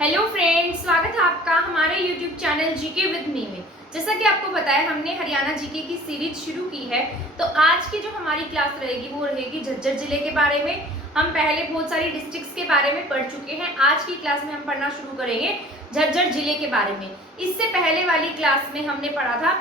Hello friends, स्वागत है आपका हमारे YouTube channel GK with me में। जैसा कि आपको पता है, हमने हरियाणा जीके की सीरीज शुरू की है। तो आज की जो हमारी क्लास रहेगी वो रहेगी झज्जर जिले के बारे में। हम पहले बहुत सारी डिस्ट्रिक्ट्स के बारे में पढ़ चुके हैं। आज की क्लास में हम पढ़ना शुरू करेंगे झज्जर जिले के बारे में। इससे पहले वाली क्लास में हमने पढ़ा था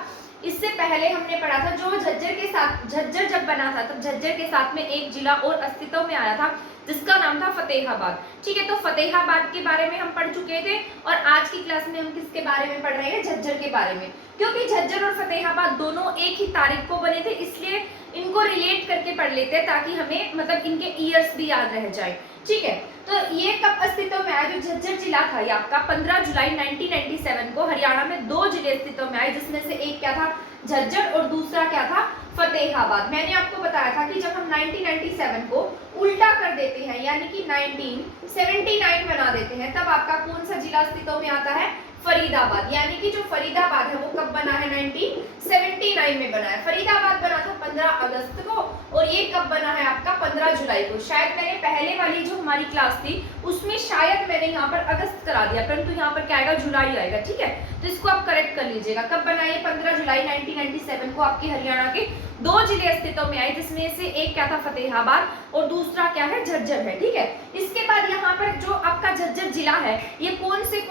जो झज्जर के साथ, झज्जर जब बना था तब झज्जर के साथ में एक जिला और अस्तित्व में आया था जिसका नाम था फतेहाबाद। ठीक है, तो फतेहाबाद के बारे में हम पढ़ चुके थे और आज की क्लास में हम किसके बारे में पढ़ रहे हैं? झज्जर के बारे में। क्योंकि झज्जर और फतेहाबाद दोनों एक ही तारीख को बने थे, इसलिए इनको रिलेट करके पढ़ लेते हैं ताकि हमें मतलब इनके ईयर्स भी याद रह जाए। ठीक है, तो ये कब अस्तित्व में आया? जो झज्जर जिला था ये आपका 15 जुलाई 1997 को हरियाणा में दो जिले अस्तित्व में आए, जिसमें से एक क्या था? झज्जर, और दूसरा क्या था? फतेहाबाद। मैंने आपको बताया था कि जब हम 1997 को उल्टा कर देते हैं यानी कि 1979 बना देते हैं, तब आपका कौन सा जिला अस्तित्व में आता है? फरीदाबाद। यानी कि जो फरीदाबाद है वो कब बना है? 1979 में बना है। फरीदाबाद बना था 15 अगस्त को और ये कब बना है? आपका 15 जुलाई को। शायद मैंने पहले वाली जो हमारी क्लास थी उसमें शायद मैंने यहाँ पर अगस्त करा दिया, परंतु यहाँ पर क्या आएगा? जुलाई आएगा। ठीक है, तो इसको आप करेक्ट कर लीजिएगा। कब बना ये? 15 जुलाई 1997 को आपके हरियाणा के दो जिले अस्तित्व में आए, जिसमें से एक क्या था? फतेहाबाद, और दूसरा क्या है? झज्जर है। ठीक है, इसके बाद यहाँ पर जो आपका झज्जर जिला है ये कौन से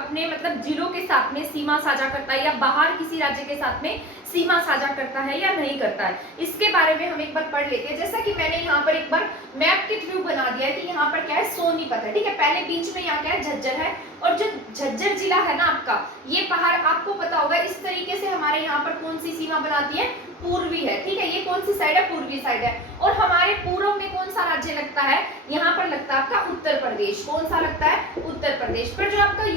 अपने मतलब जिलों के साथ में सीमा साझा करता है या बाहर किसी राज्य के साथ में सीमा साझा करता है या नहीं करता है, इसके बारे में हम एक बार पढ़ लेते हैं। जैसा कि मैंने यहाँ पर एक बार मैप के थ्रू बना दिया है कि यहाँ पर क्या है? सोनीपत है। ठीक है, पहले बीच में यहाँ क्या है? झज्जर है, और जो झज्जर जिला है ना आपका, ये पहाड़ आपको पता होगा इस तरीके से हमारे यहाँ पर कौन सी सीमा बनाती है? पूर्वी है। ठीक है, ये कौन सी साइड है? पूर्वी साइड है। और हमारे पूर्व में कौन सा राज्य लगता है? यहाँ पर लगता है आपका उत्तर प्रदेश। कौन सा लगता है? उत्तर प्रदेश। पर जो आपका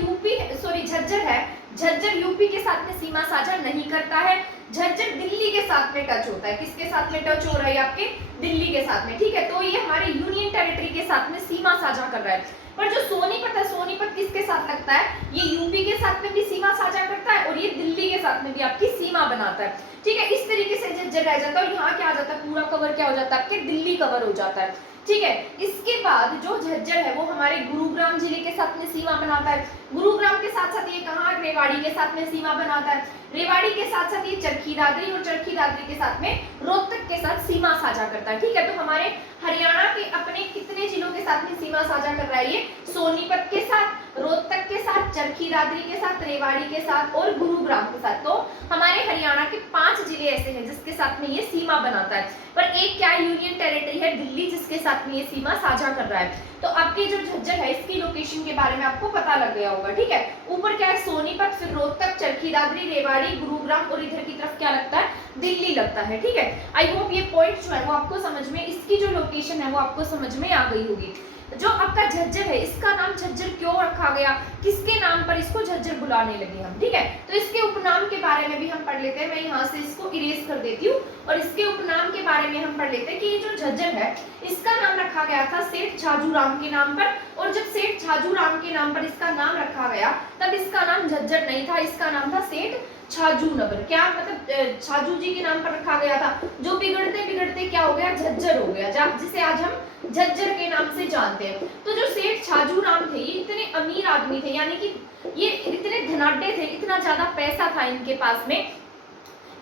झज्जर है, झज्जर यूपी के साथ में सीमा साझा नहीं करता है। झज्जर दिल्ली के साथ में टच होता है। किसके साथ में टच हो रहा है? आपके दिल्ली के साथ में। ठीक है, तो ये हमारे यूनियन टेरिटरी के साथ में सीमा साझा कर रहा है। पर जो सोनीपत है, सोनीपत किसके साथ लगता है? ये यूपी के साथ में भी सीमा साझा करता है और ये दिल्ली के साथ में भी आपकी सीमा बनाता है। ठीक है, इस तरीके से झज्जर रह जाता है और यहाँ क्या आ जाता है? पूरा कवर क्या हो जाता है? आपके दिल्ली कवर हो जाता है। ठीक है, इसके बाद जो झज्जर है वो हमारे गुरुग्राम जिले के साथ में सीमा बनाता है। गुरुग्राम के साथ साथ ये कहाँ? रेवाड़ी के साथ में सीमा बनाता है। रेवाड़ी के साथ साथ ये चरखी दादरी, और चरखी दादरी के साथ में रोहतक के साथ सीमा साझा करता है। ठीक है, तो हमारे हरियाणा के अपने कितने जिलों के साथ में सीमा साझा कर रहा है? ये सोनीपत के साथ, रोहतक के साथ, चरखी दादरी के साथ, रेवाड़ी के साथ और गुरुग्राम के साथ। तो हमारे हरियाणा के 5 जिले ऐसे हैं जिसके साथ में ये सीमा बनाता है। पर एक क्या यूनियन टेरिटरी है? दिल्ली, जिसके साथ में ये सीमा साझा कर रहा है। तो आपके जो झज्जर है इसकी लोकेशन के बारे में आपको पता लग गया होगा। ठीक है, ऊपर क्या है? सोनीपत, फिर रोहतक, चरखी दादरी, रेवाड़ी, गुरुग्राम, और इधर की तरफ क्या लगता है? दिल्ली लगता है। ठीक है, आई होप ये पॉइंट जो है वो आपको समझ में, इसकी जो लोकेशन है वो आपको समझ में आ गई होगी। जो आपका झज्जर है इसका नाम झज्जर क्यों रखा गया? किसके नाम पर इसको झज्जर बुलाने लगे हम? ठीक है, तो इसके उपनाम के बारे में भी हम पढ़ लेते हैं। मैं यहाँ से इसको इरेज कर देती हूँ और इसके उपनाम के बारे में हम पढ़ लेते हैं कि ये जो झज्जर है इसका नाम रखा गया था सेठ छाजूराम के नाम पर। और जब सेठ छाजूराम के नाम पर इसका नाम रखा गया तब इसका नाम झज्जर नहीं था, इसका नाम था सेठ छाजू नगर। क्या मतलब? छाजू जी के नाम पर रखा गया था, जो बिगड़ते बिगड़ते क्या हो गया? झज्जर हो गया, जिसे आज हम झज्जर के नाम से जानते हैं। तो जो सेठ छाजूराम थे ये इतने अमीर आदमी थे, यानी कि ये इतने धनाढ्य थे, इतना ज्यादा पैसा था इनके पास में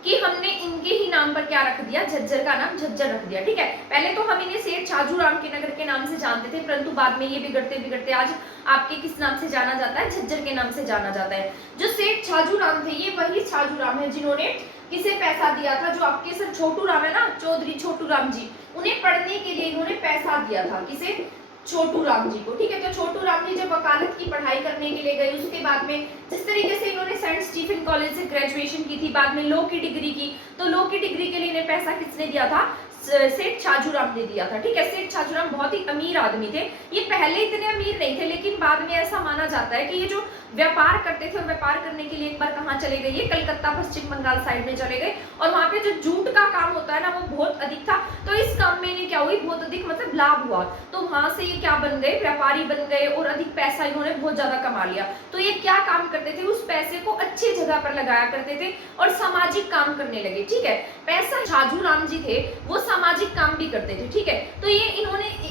कि हमने इनके ही नाम पर क्या रख दिया? झज्जर का नाम झज्जर रख दिया। ठीक है, पहले तो हम इन्हें सेठ छाजूराम के नगर के नाम से जानते थे, परंतु बाद में ये बिगड़ते बिगड़ते आज आपके किस नाम से जाना जाता है? झज्जर के नाम से जाना जाता है। जो सेठ छाजूराम थे ये वही छाजूराम है जिन्होंने किसे पैसा दिया था? जो आपके सर छोटू राम है ना, चौधरी छोटू राम जी, उन्हें पढ़ने के लिए इन्होंने पैसा दिया था। किसे? छोटू राम जी को। ठीक है, तो छोटू राम जी जब वकालत की पढ़ाई करने के लिए गए, उसके बाद में जिस तरीके से इन्होंने सेंट स्टीफन कॉलेज से ग्रेजुएशन की थी, बाद में लॉ की डिग्री की, तो लॉ की डिग्री के लिए इन्हें पैसा किसने दिया था? सेठ छाजूराम ने दिया था। ठीक है, सेठ छाजूराम बहुत ही अमीर आदमी थे। ये पहले इतने अमीर नहीं थे, लेकिन बाद में ऐसा माना जाता है कि ये जो व्यापार करते थे, व्यापार करने के लिए एक बार कहाँ चले गए? ये कलकत्ता, पश्चिम बंगाल साइड में चले गए, और वहां पे जो जूट का काम होता है ना वो बहुत अधिक था। तो इस काम में इन्हें क्या हुई? बहुत अधिक मतलब लाभ हुआ। तो वहां से ये क्या बन गए? व्यापारी बन गए और अधिक पैसा इन्होंने बहुत ज्यादा कमा लिया। तो ये क्या काम करते थे? उस पैसे को अच्छी जगह पर लगाया करते थे और सामाजिक काम करने लगे। ठीक है, पैसा छाजूराम जी थे वो सामाजिक काम भी करते थे, ठीक है। तो ये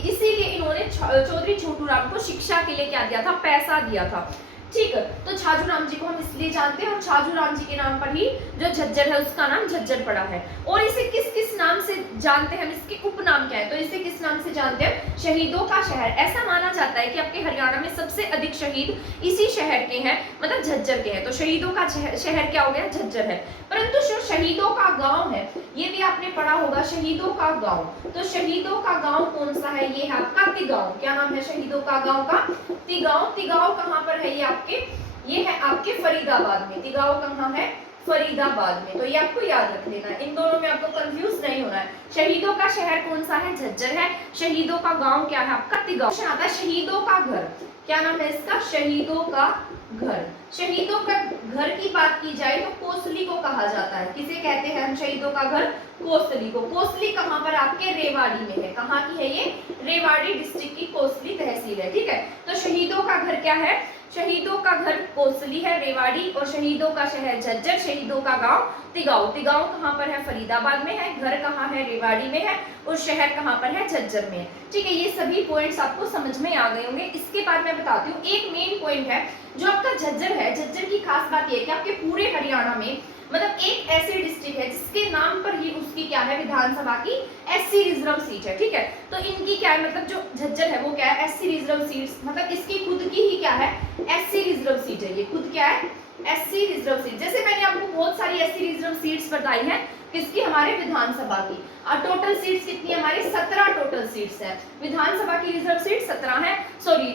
इसीलिए इन्होंने चौधरी छोटू राम को शिक्षा के लिए क्या दिया था, पैसा दिया था, ठीक है। तो छाजू राम जी को हम इसलिए जानते हैं और छाजू राम जी के नाम पर ही जो झज्जर है उसका नाम झज्जर पड़ा है। और इसे किस किस नाम से जानते हैं हम, इसके उपनाम क्या है, तो इसे किस नाम से जानते हैं, शहीदों का शहर। ऐसा माना जाता है कि आपके हरियाणा में सबसे अधिक शहीद इसी शहर के हैं, मतलब झज्जर के हैं। तो शहीदों का शहर क्या हो गया, झज्जर है। परंतु जो शहीदों का गांव है, ये भी आपने पढ़ा होगा, शहीदों का गांव। तो शहीदों का गांव कौन सा है, ये है आपका तिगांव। क्या नाम है शहीदों का गांव का, तिगांव। तिगांव कहां पर है, ये है आपके फरीदाबाद में। तिगांव कहां है, फरीदाबाद में। तो ये आपको याद रख लेना है, इन दोनों में आपको कंफ्यूज नहीं होना है। शहीदों का शहर कौन सा है, झज्जर है। शहीदों का गांव क्या है आपका, तिगांव। आता है शहीदों का घर, क्या नाम है इसका, शहीदों का घर। शहीदों का घर की बात की जाए तो कोसली को कहा जाता है। किसे कहते हैं हम शहीदों का घर, कोसली को। कोसली कहां पर, आपके रेवाड़ी में है। कहां की है ये, रेवाड़ी डिस्ट्रिक्ट की कोसली तहसील है, ठीक है। तो शहीदों का घर क्या है, शहीदों का घर कोसली है, रेवाड़ी। और शहीदों का शहर झज्जर, शहीदों का गांव तिगांव। तिगांव कहां पर है, फरीदाबाद में है। घर कहां है, रेवाड़ी में है। और शहर कहां पर है, झज्जर में है, ठीक है। ये सभी पॉइंट्स आपको समझ में आ गए होंगे। इसके बाद मैं बताती हूँ एक मेन पॉइंट है जो आपका झज्जर है। झज्जर की खास बात यह है कि आपके पूरे हरियाणा में मतलब एक ऐसी डिस्ट्रिक्ट है जिसके नाम पर ही उसकी क्या है, विधानसभा की एससी रिजर्व सीट है, ठीक है। तो इनकी क्या है, मतलब जो झज्जर है वो क्या है, एससी रिजर्व सीट, मतलब इसकी खुद की ही क्या है, एससी रिजर्व सीट है। ये खुद क्या है, एससी रिजर्व सीट। जैसे मैंने आपको बहुत सारी एससी रिजर्व सीट्स बताई हैं, किसकी, हमारे विधानसभा की। और टोटल सीट्स कितनी है हमारी, 17 टोटल सीट्स है। विधानसभा की रिजर्व सीट 17 है, सॉरी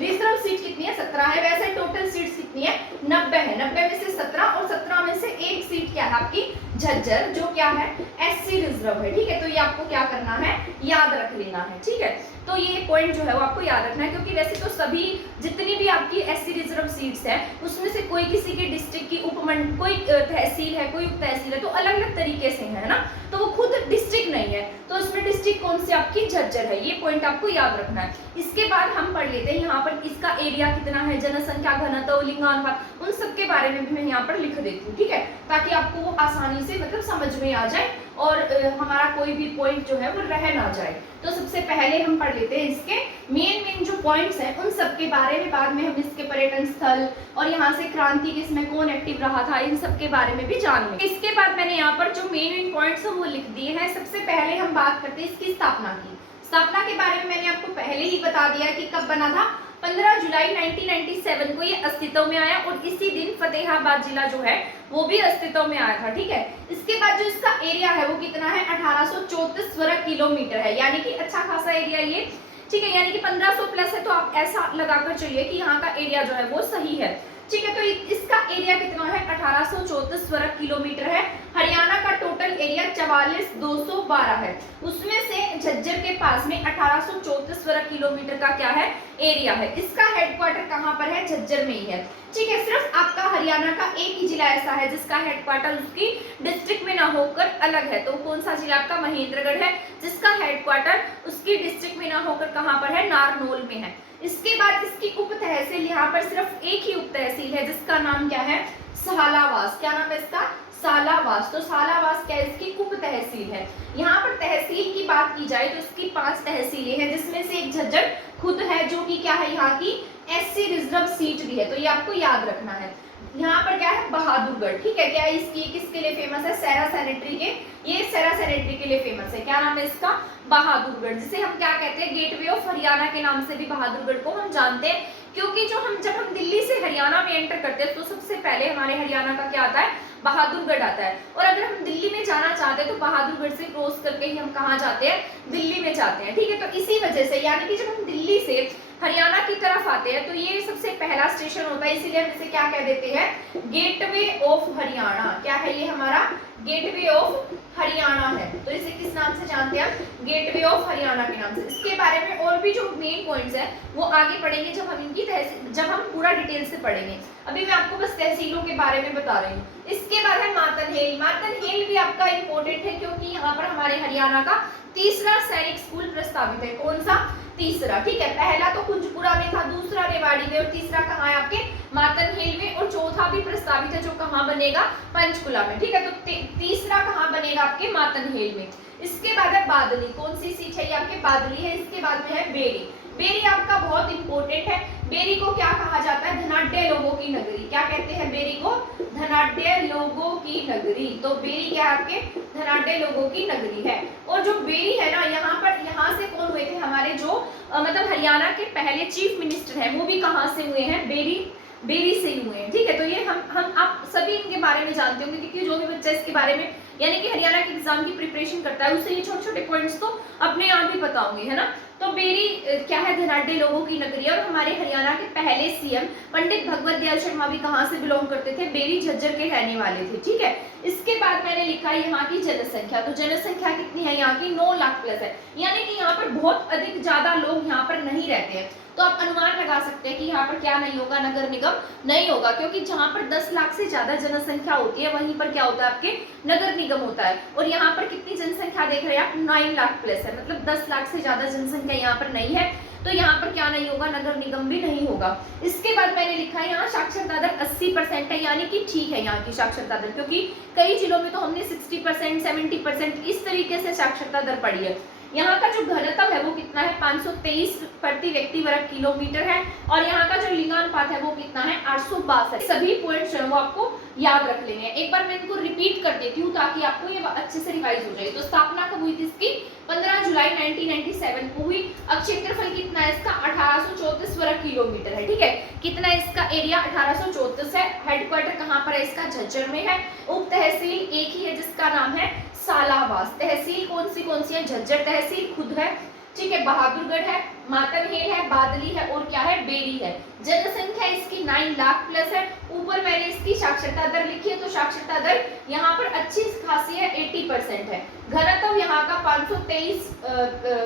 रिजर्व सीट कितनी है, 17 है। वैसे टोटल सीट्स कितनी है, 90 है। 90 में से 17 और 17 में से एक सीट क्या है आपकी, झज्जर, जो क्या है, एससी रिजर्व है, ठीक है। तो ये आपको क्या करना है, याद रख लेना है, ठीक है। तो ये पॉइंट जो है वो आपको याद रखना है, क्योंकि वैसे तो सभी जितनी भी आपकी एससी रिजर्व सीट्स है उसमें से कोई किसी के डिस्ट्रिक्ट की उपमंडल, कोई तहसील है, कोई उप तहसील है, तो अलग अलग तरीके से है ना, तो वो खुद डिस्ट्रिक्ट नहीं है। तो इसमें डिस्ट्रिक्ट कौन सी आपकी, झज्जर है। ये पॉइंट आपको याद रखना है। इसके बाद हम पढ़ लेते हैं यहाँ पर इसका एरिया कितना है, जनसंख्या घनत्व, लिंगानुपात, उन सब के बारे में भी मैं यहाँ पर लिख देती हूँ, ठीक है, ताकि आपको वो आसानी से मतलब समझ में आ जाए और हमारा कोई भी पॉइंट जो है वो रह ना जाए। तो सबसे पहले हम पढ़ लेते हैं इसके मेन जो पॉइंट्स हैं उन सब के बारे में। बाद में हम इसके पर्यटन स्थल और यहाँ से क्रांति के इसमें कौन एक्टिव रहा था, इन सब के बारे में भी जान लेंगे। इसके बाद मैंने यहाँ पर जो मेन पॉइंट्स हैं वो लिख दिए हैं। सबसे पहले हम बात करते हैं इसकी स्थापना की। स्थापना के बारे में मैंने आपको पहले ही बता दिया कि कब बना था, 15 जुलाई 1997 को ये अस्तित्व में आया और इसी दिन फतेहाबाद जिला जो है वो भी अस्तित्व में आया था, ठीक है। इसके बाद जो इसका एरिया है वो कितना है, 1834 वर्ग किलोमीटर है, यानी कि अच्छा खासा एरिया ये, ठीक है। यानी कि 1500 प्लस है, तो आप ऐसा लगाकर चलिए कि यहाँ का एरिया जो है वो सही है, ठीक है। तो इसका एरिया कितना है, 1834 वर्ग किलोमीटर है। हरियाणा का टोटल एरिया 44,212 है, उसमें से झज्जर के पास में 1834 वर्ग किलोमीटर का क्या है, एरिया है। इसका हेडक्वार्टर कहाँ पर है, झज्जर में ही है, ठीक है। सिर्फ आपका हरियाणा का एक ही जिला ऐसा है जिसका हेडक्वार्टर उसकी डिस्ट्रिक्ट में ना होकर अलग है। तो कौन सा जिला आपका, महेंद्रगढ़ है, जिसका हेडक्वार्टर उसकी डिस्ट्रिक्ट में ना होकर कहाँ पर है, नारनौल में है। इसके बाद इसकी उप तहसील, यहाँ पर सिर्फ एक ही उप तहसील है जिसका नाम क्या है, सालावास। क्या नाम है इसका, सालावास। तो सालावास क्या है, इसकी उप तहसील है। यहाँ पर तहसील की बात की जाए तो इसकी 5 तहसीलें हैं, जिसमें से एक झज्जर खुद है जो कि क्या है, यहाँ की एससी रिजर्व सीट भी है। तो ये आपको याद रखना है। यहाँ पर क्या है, बहादुरगढ़, ठीक है। क्या इसकी किसके लिए फेमस है, सेरा सैनिटरी के, ये सेरा सैनिटरी के लिए फेमस है। क्या नाम है इसका, बहादुरगढ़, जिसे हम क्या कहते हैं, गेटवे ऑफ हरियाणा के नाम से भी बहादुरगढ़ को हम जानते हैं। क्योंकि जब हम दिल्ली से हरियाणा में एंटर करते हैं तो सबसे पहले हमारे हरियाणा का क्या आता है, बहादुरगढ़ आता है। और अगर हम दिल्ली में जाना चाहते हैं तो बहादुरगढ़ से क्रॉस करके ही हम कहाँ जाते हैं, दिल्ली में जाते हैं, ठीक है। तो इसी वजह से यानी कि जब हम दिल्ली से हरियाणा की तरफ आते हैं तो ये सबसे पहला स्टेशन होता है, इसीलिए हम इसे क्या कह देते हैं, गेटवे ऑफ हरियाणा। क्या है ये हमारा, गेटवे ऑफ हरियाणा है। तो इसे किस नाम से जानते हैं, गेटवे ऑफ हरियाणा के नाम से। इसके बारे में और भी जो मेन पॉइंट्स हैं वो आगे पढ़ेंगे जब हम इनकी तहसील, जब हम पूरा डिटेल से पढ़ेंगे। अभी मैं आपको बस तहसीलों के बारे में बता रही हूँ। इसके बाद है मातनहेल। मातनहेल भी आपका इंपॉर्टेंट है क्योंकि यहाँ पर हमारे हरियाणा का तीसरा सैनिक स्कूल प्रस्तावित है। कौन सा, तीसरा, ठीक है। पहला तो कुंजपुरा में था, दूसरा रेवाड़ी में, और तीसरा कहाँ है आपके, मातनहेल में, और चौथा भी प्रस्तावित है जो कहाँ बनेगा, पंचकुला में, ठीक है। तो तीसरा कहाँ बनेगा आपके, मातनहेल में। इसके बाद है बादली, कौन सी सीट है ये आपके बादली है। इसके बाद में है बेरी। बेरी आपका बहुत इंपॉर्टेंट है। बेरी को क्या कहा जाता है, धनाढ्य लोगों की नगरी। क्या कहते हैं बेरी को, धनाढ्य लोगों की नगरी। तो बेरी क्या है आपके, धनाढ्य लोगों की नगरी है। और जो बेरी है ना, यहाँ पर, यहाँ से कौन हुए थे हमारे जो मतलब हरियाणा के पहले चीफ मिनिस्टर है, वो भी कहाँ से हुए हैं, बेरी से ही हुए हैं। ठीक है, तो ये हम आप सभी इनके बारे में जानते होंगे, क्योंकि जो भी बच्चा इसके बारे में यानी कि हरियाणा के एग्जाम की प्रिपरेशन करता है उसे ये छोटे छोटे पॉइंट्स तो अपने आप ही पता होंगे, है ना। तो बेरी क्या है, धनाढ्य लोगों की नगरी। और हमारे हरियाणा के पहले सीएम पंडित भगवत दयाल शर्मा भी कहाँ से बिलोंग करते थे, बेरी झज्जर के रहने वाले थे। ठीक है, इसके बाद मैंने लिखा यहाँ की जनसंख्या। तो जनसंख्या कितनी है यहाँ की, 9 लाख प्लस है, यानी कि यहाँ पर बहुत अधिक ज्यादा लोग यहाँ पर नहीं रहते हैं। तो आप अनुमान लगा सकते हैं कि यहाँ पर क्या नहीं होगा, नगर निगम नहीं होगा, क्योंकि जहाँ पर 10 लाख से ज्यादा जनसंख्या होती है वहीं पर क्या होता है, आपके नगर निगम होता है। और यहाँ पर कितनी जनसंख्या देख रहे हैं आप, 9 लाख प्लस है, मतलब 10 लाख से ज्यादा जनसंख्या यहाँ पर नहीं है। तो यहाँ पर क्या नहीं होगा, नगर निगम भी नहीं होगा। इसके बाद मैंने लिखा है यहाँ साक्षरता दर 80% है, यानी कि ठीक है यहाँ की साक्षरता दर, क्योंकि कई जिलों में तो हमने 60%, 70% इस तरीके से साक्षरता दर पढ़ी है। यहाँ का जो घनत्व है वो कितना है, 523 प्रति व्यक्ति वर्ग किलोमीटर है। और यहाँ का जो लिंगानुपात है वो कितना है, 862। सभी पॉइंट्स हैं वो आपको याद रख लेने हैं। एक बार मैं इनको रिपीट कर देती हूँ ताकि आपको ये अच्छे से रिवाइज हो जाए। तो स्थापना कब हुई थी इसकी, 15 जुलाई 1997 को हुई। अब क्षेत्रफल कितना है इसका, 1834 वर्ग किलोमीटर है। ठीक है, कितना है इसका एरिया, 1834 है। हेडक्वार्टर कहाँ पर है इसका, झज्जर में है। उप तहसील एक ही है जिसका नाम है सालावास। तहसील कौन सी है, झज्जर तहसील खुद है। ठीक है, बहादुरगढ़ है, मातरहेल है, बादली है और क्या है, बेरी है। जनसंख्या इसकी 9 लाख प्लस है। ऊपर मैंने इसकी साक्षरता दर लिखी है, तो साक्षरता दर यहाँ पर अच्छी खासी है, 80% है। घनत्व यहाँ का 523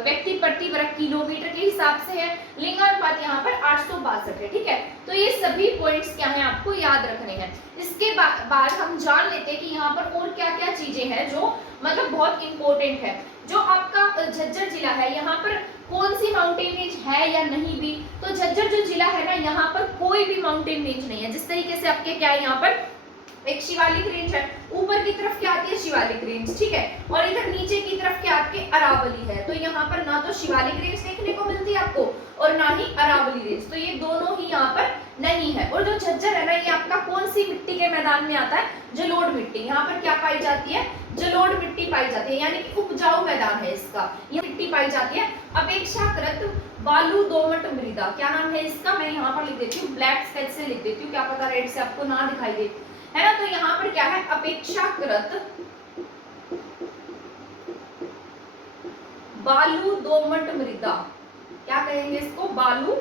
व्यक्ति प्रति वर्ग किलोमीटर के हिसाब से है। लिंगानुपात यहाँ पर 862 है। ठीक है, तो ये सभी पॉइंट्स क्या हैं आपको याद रखने हैं। इसके बाद हम जान लेते हैं कि यहाँ पर और क्या क्या चीजें हैं जो मतलब बहुत इंपॉर्टेंट है। जो आपका झज्जर जिला है, यहाँ पर कौन सी माउंटेन रेंज है या नहीं भी, तो झज्जर जो जिला है ना, यहाँ पर कोई भी माउंटेन रेंज नहीं है। जिस तरीके से आपके क्या है, यहाँ पर एक शिवालिक रेंज है, ऊपर की तरफ क्या आती है, शिवालिक रेंज। ठीक है, और इधर नीचे की तरफ क्या आपके अरावली है। तो यहाँ पर ना तो शिवालिक रेंज देखने को मिलती है आपको और ना ही अरावली रेंज, तो ये दोनों ही यहाँ पर नहीं है। और जो झज्जर है ना, ये आपका कौन सी मिट्टी के मैदान में आता है, जलोढ़ मिट्टी। यहाँ पर क्या पाई जाती है, जलोढ़ मिट्टी पाई जाती है, यानी कि उपजाऊ मैदान है इसका, ये मिट्टी पाई जाती है। अपेक्षाकृत बालू दोमट मृदा, क्या नाम है इसका, मैं यहाँ पर लिख देती हूँ, ब्लैक स्केच से लिख देती हूँ, क्या पता रेड से आपको ना दिखाई दे, है ना। तो यहाँ पर क्या है, अपेक्षाकृत बालू दोमट मृदा, क्या कहेंगे इसको, बालू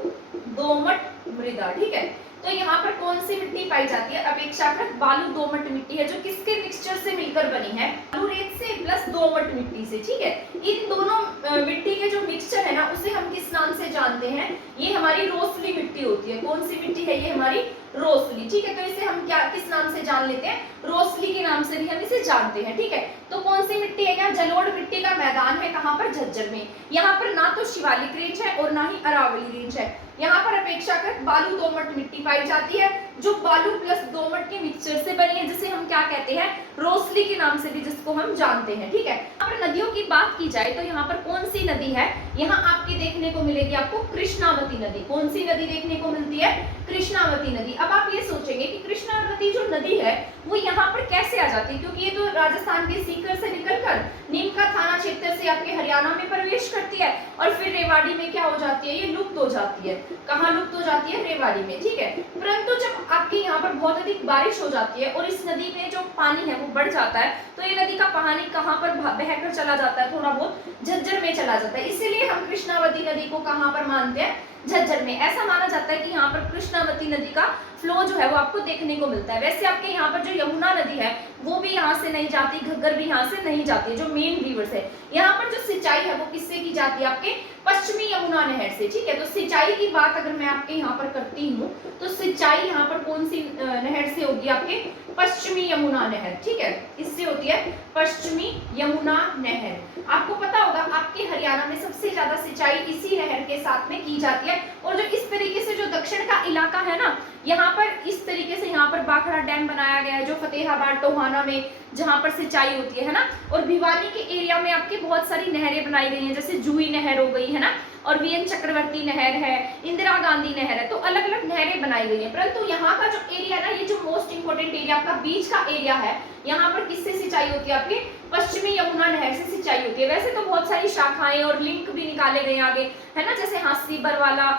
दोमट मृदा। ठीक है, तो यहाँ पर कौन सी मिट्टी पाई जाती है, अपेक्षाकृत बालू दोमट मिट्टी है, जो किसके मिक्सचर से मिलकर बनी है, बालू रेत से प्लस दोमट मिट्टी से। ठीक है, इन दोनों मिट्टी के जो मिक्सचर है ना, उसे हम किस नाम से जानते हैं, ये हमारी रोसली मिट्टी होती है। कौन सी मिट्टी है ये, हमारी रोसली। ठीक है, तो इसे हम क्या किस नाम से जान लेते हैं, रोसली के नाम से भी हम इसे जानते हैं। ठीक है, तो कौन सी मिट्टी है, यहाँ जलोढ़ मिट्टी का मैदान है, कहाँ पर, झज्जर में। यहाँ पर ना तो शिवालिक रेंज है और ना ही अरावली रेंज है। यहाँ पर अपेक्षाकृत बालू दोमट मिट्टी पाई जाती है, जो बालू प्लस दोमट के मिक्सचर से बनी है, जिसे हम क्या कहते हैं, रोसली के नाम से भी जिसको हम जानते हैं। ठीक है, यहाँ पर नदियों की बात की जाए तो यहाँ पर कौन सी नदी है, यहाँ आपके देखने को मिलेगी आपको कृष्णावती नदी। कौन सी नदी देखने को मिलती है, कृष्णावती नदी। अब आप ये सोचेंगे कि कृष्णावती जो नदी है वो यहाँ पर कैसे आ जाती है, क्योंकि ये तो राजस्थान के सीकर से निकलकर नीमका थाना क्षेत्र से आपके हरियाणा में प्रवेश करती है और फिर रेवाड़ी में क्या हो जाती है, ये लुप्त हो जाती है। कहाँ लुप्त हो जाती है, रेवाड़ी में। ठीक है, परंतु जब आपके यहाँ पर बहुत अधिक बारिश हो जाती है और इस नदी में जो पानी है वो बढ़ जाता है, तो ये नदी का पानी कहाँ पर बहकर चला जाता है, थोड़ा बहुत झज्जर में चला जाता है। इसीलिए हम कृष्णावती नदी को कहाँ पर मानते हैं, झज्जर में। ऐसा माना जाता है कि यहाँ पर कृष्णावती नदी का फ्लो जो है वो आपको देखने को मिलता है। वैसे आपके यहाँ पर जो यमुना नदी है वो भी यहाँ से नहीं जाती, घग्गर भी यहाँ से नहीं जाती है, जो मेन रिवर्स है। यहाँ पर जो सिंचाई है वो किससे की जाती है, आपके पश्चिमी यमुना नहर से। ठीक है, तो सिंचाई की बात अगर मैं आपके यहाँ पर करती हूँ तो सिंचाई यहाँ पर कौन सी नहर से होगी, आपके पश्चिमी यमुना नहर। ठीक है, इससे होती है पश्चिमी यमुना नहर। आपको पता होगा आपके हरियाणा में सबसे ज्यादा सिंचाई इसी नहर के साथ में की जाती है। और जो इस तरीके से जो दक्षिण का इलाका है ना, यहाँ पर इस तरीके से यहाँ पर बाखड़ा डैम बनाया गया है जो फतेहाबाद टोहाना में जहाँ पर सिंचाई होती है ना। और भिवानी के एरिया में आपके बहुत सारी नहरें बनाई गई हैं, जैसे जूही नहर हो गई है ना, और वीएन चक्रवर्ती नहर है, इंदिरा गांधी नहर है, तो अलग अलग नहरें बनाई गई हैं। परंतु यहाँ का जो एरिया है ना, ये जो मोस्ट इंपोर्टेंट एरिया आपका बीच का एरिया है, यहाँ पर किससे सिंचाई होती है? आपके पश्चिमी यमुना नहर से सिंचाई होती है। वैसे तो बहुत सारी शाखाएं और लिंक भी निकाले गए आगे, है ना, जैसे हासीबर वाला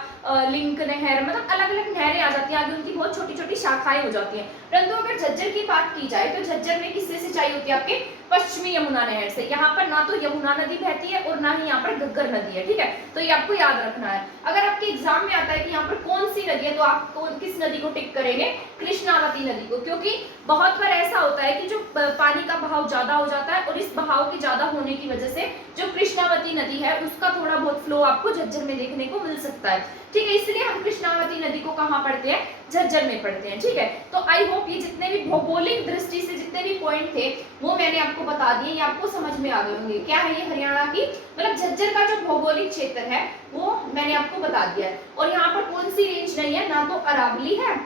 लिंक नहर, मतलब अलग अलग नहरें आ जाती हैं आगे, उनकी बहुत छोटी छोटी शाखाएं हो जाती हैं। परंतु अगर झज्जर की बात की जाए तो झज्जर में किससे सिंचाई होती है? आपके पश्चिमी यमुना नहर से। यहाँ पर ना तो यमुना नदी बहती है और ना ही यहाँ पर घग्गर नदी है, ठीक है, तो ये आपको याद रखना है। अगर आपके एग्जाम में आता है कि यहाँ पर कौन सी नदी है, तो आप किस नदी को टिक करेंगे? कृष्णावती नदी को, क्योंकि बहुत बार ऐसा होता है कि जो पानी का बहाव ज्यादा हो जाता है और इस बहाव के ज्यादा होने की वजह से जो कृष्णावती नदी है उसका थोड़ा बहुत फ्लो आपको झज्जर में देखने को मिल सकता है, ठीक है। इसलिए हम कृष्णावती नदी को कहाँ पढ़ते हैं? झज्जर में पढ़ते हैं, ठीक है। तो आई होप ये जितने भी भौगोलिक दृष्टि से जितने भी पॉइंट थे वो मैंने आपको बता दिए, ये आपको समझ में आ गए होंगे। क्या है ये? हरियाणा की, मतलब झज्जर का जो भौगोलिक क्षेत्र है वो मैंने आपको बता दिया है। और यहाँ पर कौन सी रेंज नहीं है? ना तो अरावली है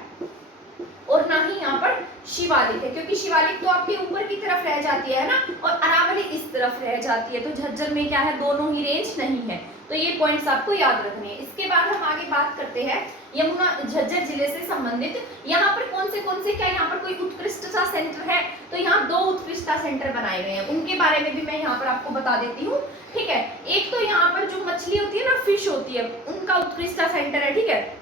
और ना ही यहाँ पर शिवालिक है, क्योंकि शिवालिक तो आपके ऊपर की तरफ रह जाती है ना, और अरावली इस तरफ रह जाती है। तो झज्जर में क्या है? दोनों ही रेंज नहीं है। तो ये पॉइंट्स आपको याद रखने हैं। इसके बाद हम आगे बात करते हैं यमुना झज्जर जिले से संबंधित। यहाँ पर कौन से क्या यहाँ पर कोई उत्कृष्टता सेंटर है? तो यहाँ 2 उत्कृष्टता सेंटर बनाए गए हैं, उनके बारे में भी मैं यहाँ पर आपको बता देती हूँ, ठीक है। एक तो यहाँ पर जो मछली होती है ना, फिश होती है, उनका उत्कृष्टता सेंटर है, ठीक है।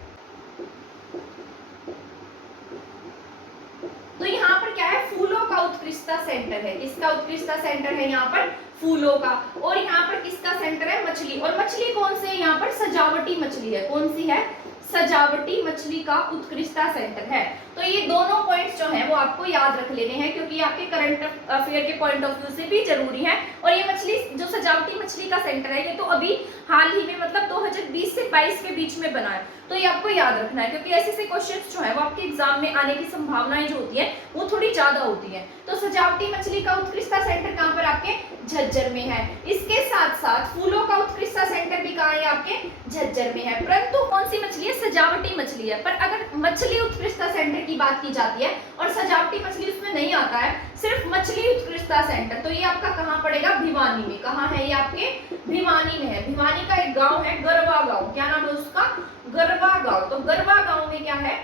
तो यहाँ पर क्या है? फूलों का उत्कृष्टता सेंटर है। इसका उत्कृष्टता सेंटर है यहाँ पर फूलों का। और यहाँ पर किसका सेंटर है? मछली। और मछली कौन सी है? यहाँ पर सजावटी मछली है। कौन सी है? सजावटी मछली का उत्कृष्टता सेंटर है। तो ये दोनों पॉइंट्स जो हैं वो आपको याद रख लेने हैं, क्योंकि आपके करंट अफेयर के पॉइंट ऑफ व्यू से भी जरूरी है। और ये मछली जो सजावटी मछली का सेंटर है, ये तो अभी हाल ही में मतलब 2020 से 22 के बीच में बना है, तो ये आपको याद रखना है, क्योंकि ऐसे क्वेश्चंस जो है वो आपके एग्जाम में आने की संभावनाएं जो होती है वो थोड़ी ज्यादा होती है। तो सजावटी मछली का उत्कृष्टता सेंटर कहाँ पर? आपके झज्जर में है। इसके साथ साथ फूलों का उत्कृष्टता सेंटर भी कहाँ है? आपके झज्जर में है। परंतु कौन सी मछली है? सजावटी मछली है। पर अगर मछली उत्कृष्टता सेंटर की बात की जाती है और सजावटी मछली उसमें नहीं आता है, सिर्फ मछली उत्कृष्टता सेंटर, तो ये आपका कहाँ पड़ेगा? भिवानी में। कहाँ है ये? आपके भिवानी में है। भिवानी का एक गांव है गरवा गांव। क्या नाम है उसका? गरवा गांव। तो गरवा गांव में क्या है?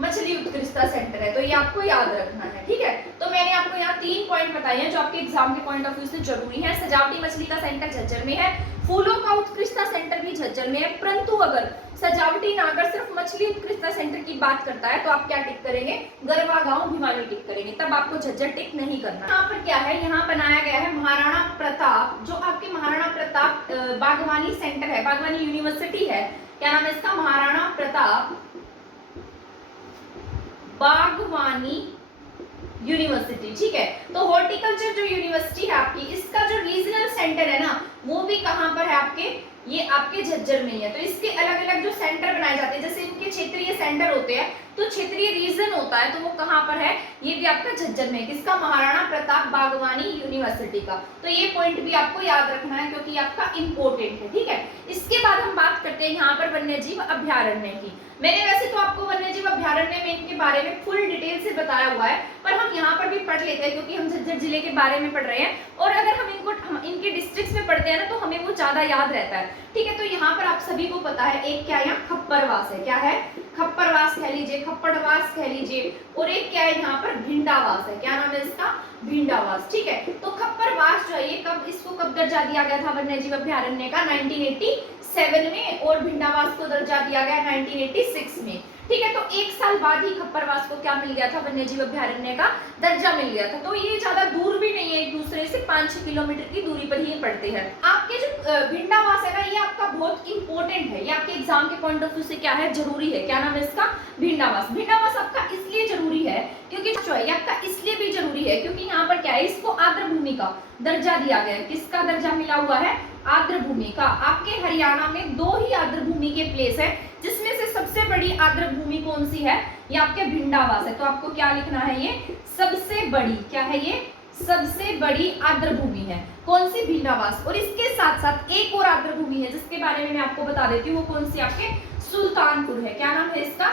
मछली उत्कृष्टता सेंटर है। तो ये आपको याद रखना है, ठीक है। तो मैंने आपको यहाँ 3 पॉइंट बताए हैं जो आपके एग्जाम के पॉइंट ऑफ व्यू से जरूरी है। सजावटी मछली का सेंटर झज्जर में है, फूलों का उत्कृष्टता सेंटर भी झज्जर में है। परंतु अगर सजावटी ना अगर सिर्फ मछली उत्कृष्टता सेंटर की बात करता है तो आप क्या टिक करेंगे? गरवा गांव भिवानी टिक करेंगे, तब आपको झज्जर टिक नहीं करना। यहाँ पर क्या है? यहाँ बनाया गया है महाराणा प्रताप, जो आपके महाराणा प्रताप बागवानी सेंटर है, बागवानी यूनिवर्सिटी है। क्या नाम है इसका? महाराणा प्रताप बागवानी यूनिवर्सिटी, ठीक है। तो हॉर्टिकल्चर जो यूनिवर्सिटी है आपकी, इसका जो रीजनल सेंटर है ना, वो भी कहाँ पर है? आपके ये आपके झज्जर में ही है। तो इसके अलग अलग जो सेंटर बनाए जाते हैं, जैसे इनके क्षेत्रीय सेंटर होते हैं, तो क्षेत्रीय रीजन होता है, तो वो कहाँ पर है? ये भी आपका झज्जर में है। किसका? महाराणा प्रताप बागवानी यूनिवर्सिटी का। तो ये पॉइंट भी आपको याद रखना है, क्योंकि आपका इंपॉर्टेंट है, ठीक है। इसके बाद हम बात करते हैं यहाँ पर वन्य जीव अभ्यारण्य की। मैंने वैसे तो आपको वन्य जीव अभ्यारण्य में इनके बारे में फुल डिटेल से बताया हुआ है, पर हम यहाँ पर भी पढ़ लेते हैं, क्योंकि हम झज्जर जिले के बारे में पढ़ रहे हैं, और अगर हम इनके डिस्ट्रिक्ट्स में पढ़ते हैं ना, तो हमें वो ज्यादा याद रहता है, ठीक है। तो यहाँ पर आप सभी को पता है, एक क्या यहाँ खप्परवास है। क्या है? खप्परवास कह लीजिए, खप्पड़वास कह लीजिए, और एक क्या है यहाँ पर? भिंडावास है। क्या नाम है इसका? भिंडावास, ठीक है। तो खप्परवास जो है ये इसको कब दर्जा दिया गया था वन्य जीव अभ्यारण्य का? 1987 में, और भिंडावास को दर्जा दिया गया 1986 में, ठीक है। तो 1 साल बाद ही खप्परवास को क्या मिल गया था? वन्य जीव अभ्यारण्य का दर्जा मिल गया था। तो ये ज्यादा दूर भी नहीं है एक दूसरे से, 5-6 किलोमीटर की दूरी पर ही पड़ते हैं। आपके जो भिंडावास है ना, ये आपका बहुत इंपॉर्टेंट है, ये आपके एग्जाम के पॉइंट ऑफ व्यू से क्या है? जरूरी है। क्या नाम है इसका? भिंडावास। भिंडावास आपका इसलिए जरूरी है क्योंकि जो है आपका इसलिए भी जरूरी है क्योंकि यहाँ पर क्या है? इसको आर्द्र भूमि का दर्जा दिया गया है। किसका दर्जा मिला हुआ है? आर्द्र भूमि का। आपके हरियाणा में 2 ही आर्द्र भूमि के प्लेस है, जिसमें से सबसे बड़ी आर्द्र भूमि कौन सी है? ये आपके भिंडावास है। तो आपको क्या लिखना है? ये सबसे बड़ी। क्या है ये? सबसे बड़ी आर्द्र भूमि है। कौन सी? भिंडावास। और इसके साथ साथ एक और आर्द्र भूमि है जिसके बारे में मैं आपको बता देती हूँ, वो कौन सी? आपके सुल्तानपुर है। क्या नाम है इसका?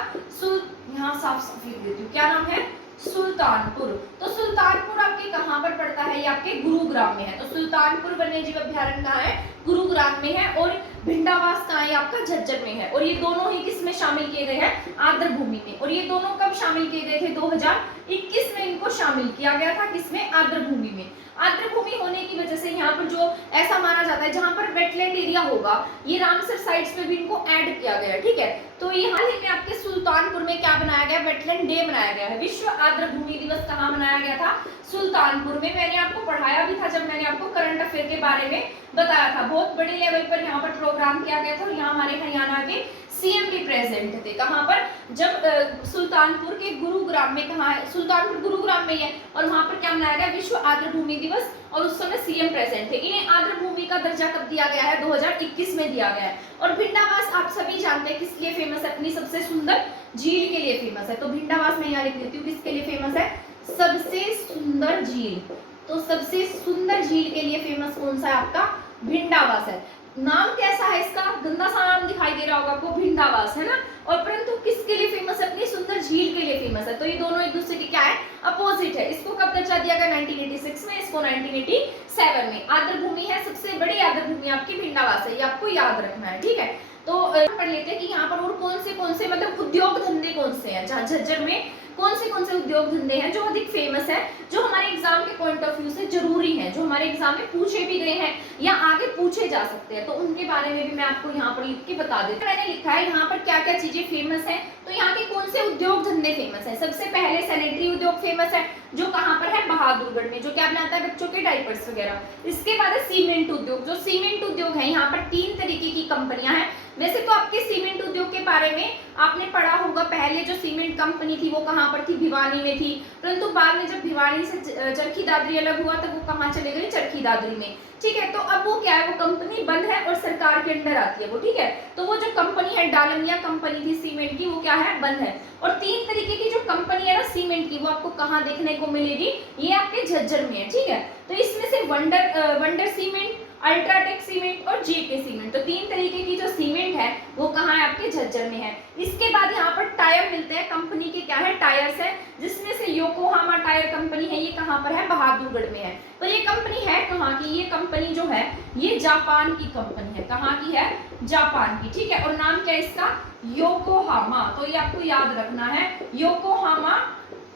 यहाँ साफ साफ लिख देती हूँ, क्या नाम है? सुल्तानपुर। तो सुल्तानपुर आपके कहाँ पर पड़ता है? ये आपके गुरुग्राम में है। तो सुल्तानपुर वन्यजीव अभ्यारण्य कहाँ है? गुरुग्राम में है। और भिंडावास कहाँ है? आपका झज्जर में है। और ये दोनों ही किस में शामिल किए गए हैं? आर्द्र भूमि में। और ये दोनों कब शामिल किए गए थे? 2021 में इनको शामिल किया गया था। किसमें? आर्द्र भूमि में। आर्द्र भूमि होने की वजह से यहाँ पर जो ऐसा माना जाता है जहाँ पर वेटलैंड एरिया होगा, ये रामसर साइट्स पे भी इनको ऐड किया गया, ठीक है। तो ये हाल ही में आपके सुल्तानपुर में क्या बनाया गया? वेटलैंड डे मनाया गया है। विश्व आर्द्र भूमि दिवस कहाँ मनाया गया था? सुल्तानपुर में। मैंने आपको पढ़ाया भी था जब मैंने आपको करंट अफेयर के बारे में बताया था। बहुत बड़े लेवल पर यहाँ पर प्रोग्राम किया गया था और यहाँ हमारे हरियाणा के सीएम भी प्रेजेंट थे। कहाँ पर? जब सुल्तानपुर के गुरुग्राम में, कहाँ है? सुल्तानपुर गुरुग्राम में है। और वहां पर क्या मनाया गया? विश्व आर्द्र भूमि दिवस। और उस समय सीएम प्रेजेंट थे। इन्हें आर्द्र भूमि का दर्जा कब दिया गया है? 2021 में दिया गया है। और भिंडावास आप सभी जानते हैं किस लिए फेमस है? अपनी सबसे सुंदर झील के लिए फेमस है। तो भिंडावास में यहाँ लिख देती हूँ, किसके लिए फेमस है? सबसे सुंदर झील। तो सबसे सुंदर झील के लिए फेमस कौन सा है? आपका भिंडावास है। नाम कैसा है इसका? गंदा सा नाम दिखाई दे रहा होगा आपको, भिंडावास, है ना। और परंतु किसके लिए फेमस है? अपनी सुंदर झील के लिए फेमस है। तो ये दोनों एक दूसरे के क्या है? अपोजिट है। इसको कब दर्जा दिया गया? 1986 में, इसको 1987 में। आर्द्र भूमि है, सबसे बड़ी आर्द्र भूमि आपकी भिंडावास है, ये आपको याद रखना है, ठीक है। तो पढ़ लेते हैं कि यहाँ पर और कौन से मतलब उद्योग धंधे कौन से हैं। जहाँ झज्जर में कौन से उद्योग धंधे हैं जो अधिक फेमस है, जो हमारे एग्जाम के पॉइंट ऑफ व्यू से जरूरी हैं, जो हमारे एग्जाम में पूछे भी गए हैं या आगे पूछे जा सकते हैं, तो उनके बारे में भी मैं आपको यहाँ पर लिख के बता देती हूँ। मैंने लिखा है यहाँ पर क्या क्या चीजें फेमस है। तो यहाँ के कौन से उद्योग धंधे फेमस है? सबसे पहले सैनिटरी उद्योग फेमस है, जो कहाँ पर है? बहादुरगढ़ में, जो क्या बनाता है? बच्चों के डायपर्स वगैरह। इसके बाद है सीमेंट उद्योग। जो सीमेंट उद्योग है, यहाँ पर 3 तरीके की कंपनियां हैं। वैसे तो आपके सीमेंट उद्योग के बारे में आपने पढ़ा होगा, पहले जो सीमेंट कंपनी थी वो कहाँ पर थी? भिवानी में थी। परंतु बाद में जब भिवानी से चरखी दादरी अलग हुआ तो वो कहाँ चले गई? चरखी दादरी में, ठीक है। तो अब वो क्या है? वो कंपनी बंद है और सरकार के अंडर आती है वो, ठीक है। तो वो जो कंपनी है, डालमिया कंपनी थी सीमेंट की, वो क्या है? बंद है। और 3 तरीके की जो कंपनी है ना सीमेंट की, वो आपको कहाँ देखने को मिलेगी? ये आपके झज्जर में है, ठीक है। तो इसमें से वंडर सीमेंट, अल्ट्राटेक सीमेंट और जेके सीमेंट, तो 3 तरीके की जो सीमेंट है वो कहाँ है? आपके झज्जर में है। इसके बाद यहाँ पर टायर मिलते हैं, कंपनी के क्या है? टायर्स है, जिसमें से योकोहामा टायर कंपनी है, ये कहाँ पर है? बहादुरगढ़ में है। पर ये कंपनी है कहाँ की? ये कंपनी जो है ये जापान की कंपनी है। कहाँ की है? जापान की, ठीक है। और नाम क्या है इसका? योकोहामा। तो ये आपको याद रखना है, योकोहामा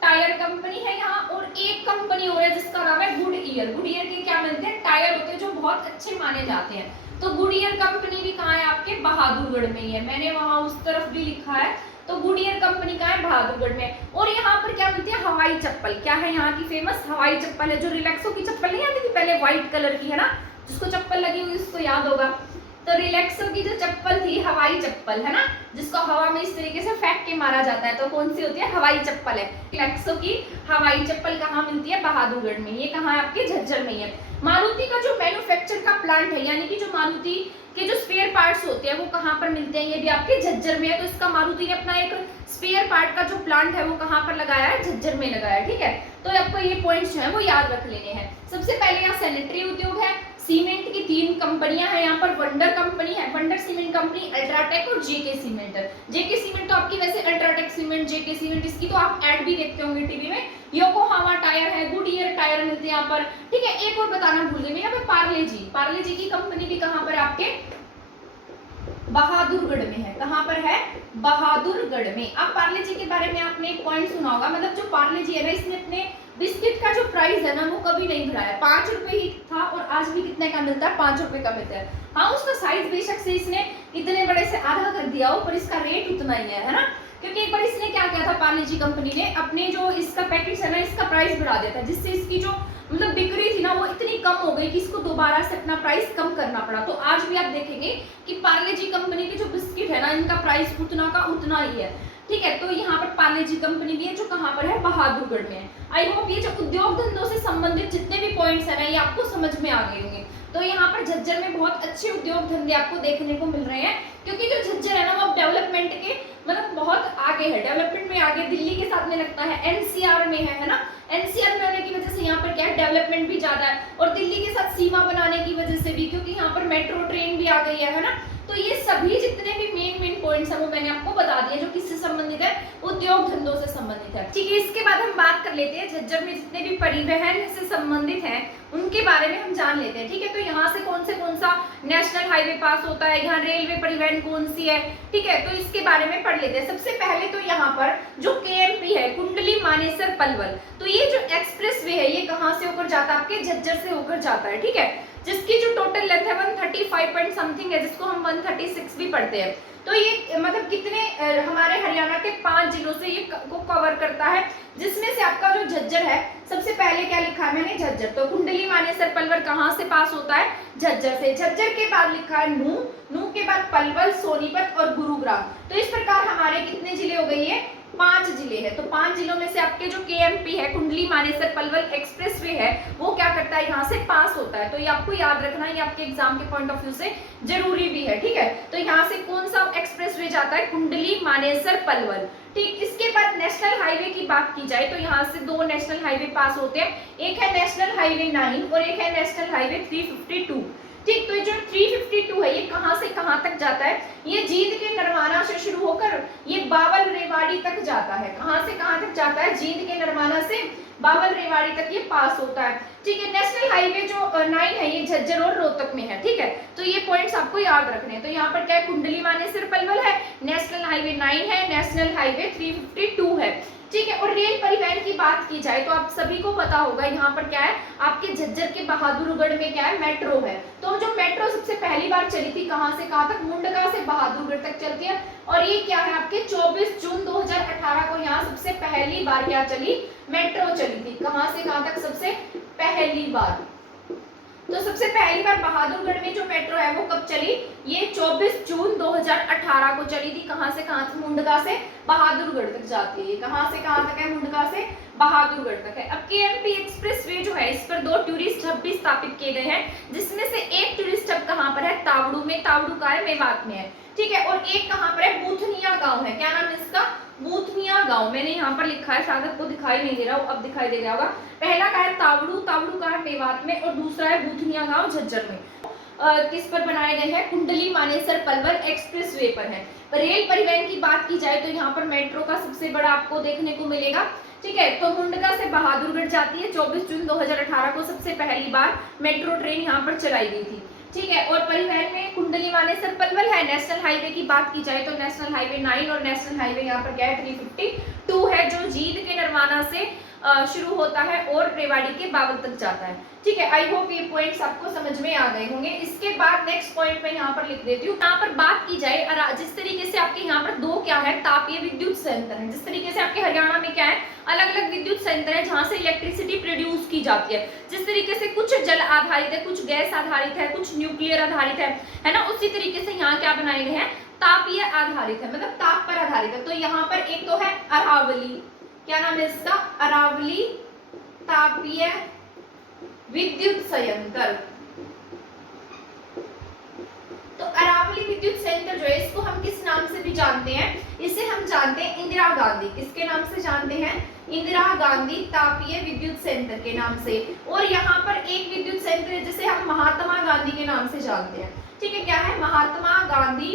टायर कंपनी है यहाँ। और एक कंपनी और है जिसका नाम है गुडईयर। गुडईयर के क्या मिलते हैं? टायर होते हैं जो बहुत अच्छे माने जाते हैं। तो गुडईयर कंपनी भी कहाँ है? आपके बहादुरगढ़ में ही है। मैंने वहां उस तरफ भी लिखा है। तो गुडईयर कंपनी कहाँ है? बहादुरगढ़ में। और यहाँ पर क्या मिलती है? हवाई चप्पल। क्या है यहाँ की फेमस? हवाई चप्पल है। जो रिलैक्सो की चप्पल नहीं आती थी पहले, व्हाइट कलर की, है ना, जिसको चप्पल लगी हुई उसको याद होगा। तो रिलैक्सो की जो चप्पल थी, हवाई चप्पल, है ना, जिसको हवा में इस तरीके से फेंक के मारा जाता है, तो कौन सी होती है? हवाई चप्पल है। रिलैक्सो की हवाई चप्पल कहाँ मिलती है? बहादुरगढ़ में। ये कहाँ है? आपके झज्जर में है। मारुति का जो मैन्युफैक्चर का प्लांट है, यानी कि जो मारुति के जो स्पेयर पार्ट्स होते हैं वो कहाँ पर मिलते हैं? ये भी आपके झज्जर में है। तो इसका मारुति ने अपना एक स्पेयर पार्ट का जो प्लांट है वो कहाँ पर लगाया है? झज्जर में लगाया है, ठीक है। तो आपको ये पॉइंट्स जो है वो याद रख लेने हैं। सबसे पहले यहाँ सैनिटरी उद्योग है, सीमेंट की 3 कंपनियां हैं यहाँ पर। वंडर कंपनी है, वंडर सीमेंट कंपनी, अल्ट्राटेक और जेके सीमेंट। जेके सीमेंट तो आपकी वैसे अल्ट्राटेक सीमेंट, जेके सीमेंट, इसकी तो आप ऐड भी देखते होंगे टीवी में। योकोहामा टायर है, गुडईयर टायर मिलते हैं यहाँ पर, ठीक है। एक और बताना भूल गई मैं, यहाँ पे पार्ले जी की कंपनी भी कहाँ पर? आपके बहादुरगढ़ में है। कहाँ पर है? बहादुरगढ़ में। अब पार्ले जी के बारे में आपने एक पॉइंट सुना होगा, मतलब जो पार्ले जी है ना, इसने अपने बिस्किट का जो प्राइस है ना वो कभी नहीं बढ़ाया। 5 रुपए ही था और आज भी कितने का मिलता है? 5 रुपए का मिलता है। हाँ, उसका साइज बेशक से इसने इतने बड़े से आधा कर दिया हो, पर इसका रेट उतना ही है ना। क्योंकि एक बार इसने क्या किया था, पार्ले जी कंपनी ने अपने जो इसका पैकेट है ना, इसका प्राइस बढ़ा दिया था, जिससे इसकी जो मतलब बिक्री थी ना वो इतनी कम हो गई कि इसको दोबारा से अपना प्राइस कम करना पड़ा। तो आज भी आप देखेंगे कि पार्ले जी कंपनी के जो बिस्किट है ना, इनका प्राइस उतना का उतना ही है, ठीक है। तो यहाँ पर पार्ले जी कंपनी भी है जो कहाँ पर है? बहादुरगढ़ में है। आई होप ये जो उद्योग धंधों से संबंधित जितने भी पॉइंट्स है ना, ये आपको समझ में आ गए होंगे। तो यहाँ पर झज्जर में बहुत अच्छे उद्योग धंधे आपको देखने को मिल रहे हैं, क्योंकि जो झज्जर है ना वो अब डेवलपमेंट के मतलब बहुत आगे है, डेवलपमेंट में आगे दिल्ली के साथ में लगता है, एनसीआर में है ना। एनसीआर में होने की वजह से यहाँ पर क्या है, डेवलपमेंट भी ज्यादा है, और दिल्ली के साथ सीमा बनाने की वजह से भी, क्योंकि यहाँ पर मेट्रो ट्रेन भी आ गई है ना। तो ये सभी जितने भी मेन पॉइंट्स हैं वो मैंने आपको बता दिए, जो किससे संबंधित है, उद्योग धंधों से संबंधित है। ठीक है, इसके बाद हम बात कर लेते हैं झज्जर में जितने भी परिवहन से संबंधित हैं उनके बारे में हम जान लेते हैं। ठीक है, तो यहाँ से कौन सा नेशनल हाईवे पास होता है, यहाँ रेलवे परिवहन कौन सी है, ठीक है, तो इसके बारे में पढ़ लेते हैं। सबसे पहले तो यहाँ पर जो केएमपी है, कुंडली मानेसर पलवल, तो ये जो एक्सप्रेस वे है ये कहाँ से होकर जाता है, आपके झज्जर से होकर जाता है। ठीक है, जिसकी जो टोटल लेंथ है 135 पॉइंट समथिंग है, जिसको हम 136 भी पढ़ते हैं। तो ये मतलब कितने हमारे हरियाणा के 5 जिलों से ये को कवर करता है, जिसमें से आपका जो झज्जर है, सबसे पहले क्या लिखा है मैंने, झज्जर। तो कुंडली मानेसर पलवल कहाँ से पास होता है, झज्जर से। झज्जर के बाद लिखा है नूह के बाद पलवल, सोनीपत और गुरुग्राम। तो इस प्रकार हमारे कितने जिले हो गए, ये 5 जिले हैं। तो 5 जिलों में से आपके जो केएमपी है, कुंडली मानेसर पलवल एक्सप्रेसवे है, वो क्या करता है, यहाँ से पास होता है। तो ये आपको याद रखना, ये आपके एग्जाम के पॉइंट ऑफ व्यू से जरूरी भी है। ठीक है, तो यहाँ से कौन सा एक्सप्रेसवे जाता है, कुंडली मानेसर पलवल। ठीक, इसके बाद नेशनल हाईवे की बात की जाए तो यहाँ से 2 नेशनल हाईवे पास होते हैं, एक है नेशनल हाईवे 9 और एक है नेशनल हाईवे 352। ठीक, तो ये जो 352 है ये कहाँ से कहाँ तक जाता है, ये जींद के नरवाना से शुरू होकर ये बावल रेवाड़ी तक जाता है। कहाँ से कहाँ तक जाता है, जींद के नरवाना से बावल रेवाड़ी तक ये पास होता है। ठीक है, नेशनल हाईवे जो 9 है ये झज्जर और रोहतक में है। ठीक है, तो ये पॉइंट्स आपको याद रखने हैं। तो यहाँ पर क्या है, कुंडली मानेसर पलवल है, नेशनल हाईवे 9 है, नेशनल हाईवे 352 है। ठीक है, और रेल परिवहन की बात की जाए तो आप सभी को पता होगा यहाँ पर क्या है, आपके झज्जर के बहादुरगढ़ में क्या है, मेट्रो है। तो जो मेट्रो सबसे पहली बार चली थी कहाँ से कहाँ तक, मुंडका से बहादुरगढ़ तक चलती है, और ये क्या है आपके 24 जून 2018 को यहाँ सबसे पहली बार क्या चली, मेट्रो चली थी। कहाँ से कहाँ तक सबसे पहली बार, तो सबसे पहली बार बहादुरगढ़ में जो मेट्रो है वो कब चली, ये 24 जून 2018 को चली थी। कहां से कहां तक, मुंडका से बहादुरगढ़ तक जाती है। कहां से कहां तक है, मुंडका से बहादुरगढ़ तक है। अब केएमपी एक्सप्रेसवे जो है इस पर 2 टूरिस्ट हब भी स्थापित किए गए हैं, जिसमें से एक टूरिस्ट हब कहां पर है, तावड़ू में, तावड़ू का है, मेवात में है। ठीक है, और एक कहां पर है, बूथनिया गांव है। क्या नाम है इसका, बूथनिया गांव। मैंने यहाँ पर लिखा है, शायद आपको दिखाई नहीं दे रहा हो, अब दिखाई दे रहा होगा। पहला का है तावड़ू, तावड़ू का है मेवात में, और दूसरा है बूथनिया गांव झज्जर में। किस पर बनाए गए हैं, कुंडली मानेसर पलवल एक्सप्रेसवे पर है। रेल परिवहन की बात की जाए तो यहाँ पर मेट्रो का सबसे बड़ा आपको देखने को मिलेगा। ठीक है, तो मुंडका से बहादुरगढ़ जाती है। 24 जून 2018 को सबसे पहली बार मेट्रो ट्रेन यहाँ पर चलाई गई थी। ठीक है, और परिवहन में कुंडली मानेसर पलवल है। नेशनल हाईवे की बात की जाए तो नेशनल हाईवे 9 और नेशनल हाईवे यहाँ पर क्या है, 352 है, जो जींद के नरवाना से शुरू होता है और रेवाड़ी के बावल तक जाता है। ठीक है, आई होप ये पॉइंट्स आपको समझ में आ गए होंगे। इसके बाद नेक्स्ट पॉइंट मैं यहाँ पर लिख देती हूँ। यहाँ पर बात की जाए, जिस तरीके से आपके यहाँ पर 2 क्या है, तापीय विद्युत संयंत्र है। जिस तरीके से आपके हरियाणा में क्या है, अलग अलग विद्युत संयंत्र है जहाँ से इलेक्ट्रिसिटी प्रोड्यूस की जाती है। जिस तरीके से कुछ जल आधारित है, कुछ गैस आधारित है, कुछ न्यूक्लियर आधारित है ना, उसी तरीके से यहाँ क्या बनाए गए हैं, तापीय आधारित है, मतलब ताप पर आधारित है। तो यहाँ पर एक तो है अरावली, क्या नाम है इसका, अरावली तापीय विद्युत संयंत्र। तो अरावली विद्युत संयंत्र जो है इसको हम किस नाम से भी जानते हैं, इसे हम जानते हैं इंदिरा गांधी, किसके नाम से जानते हैं, इंदिरा गांधी तापीय विद्युत संयंत्र के नाम से। और यहाँ पर एक विद्युत संयंत्र है जिसे हम महात्मा गांधी के नाम से जानते हैं। ठीक है, क्या है, महात्मा गांधी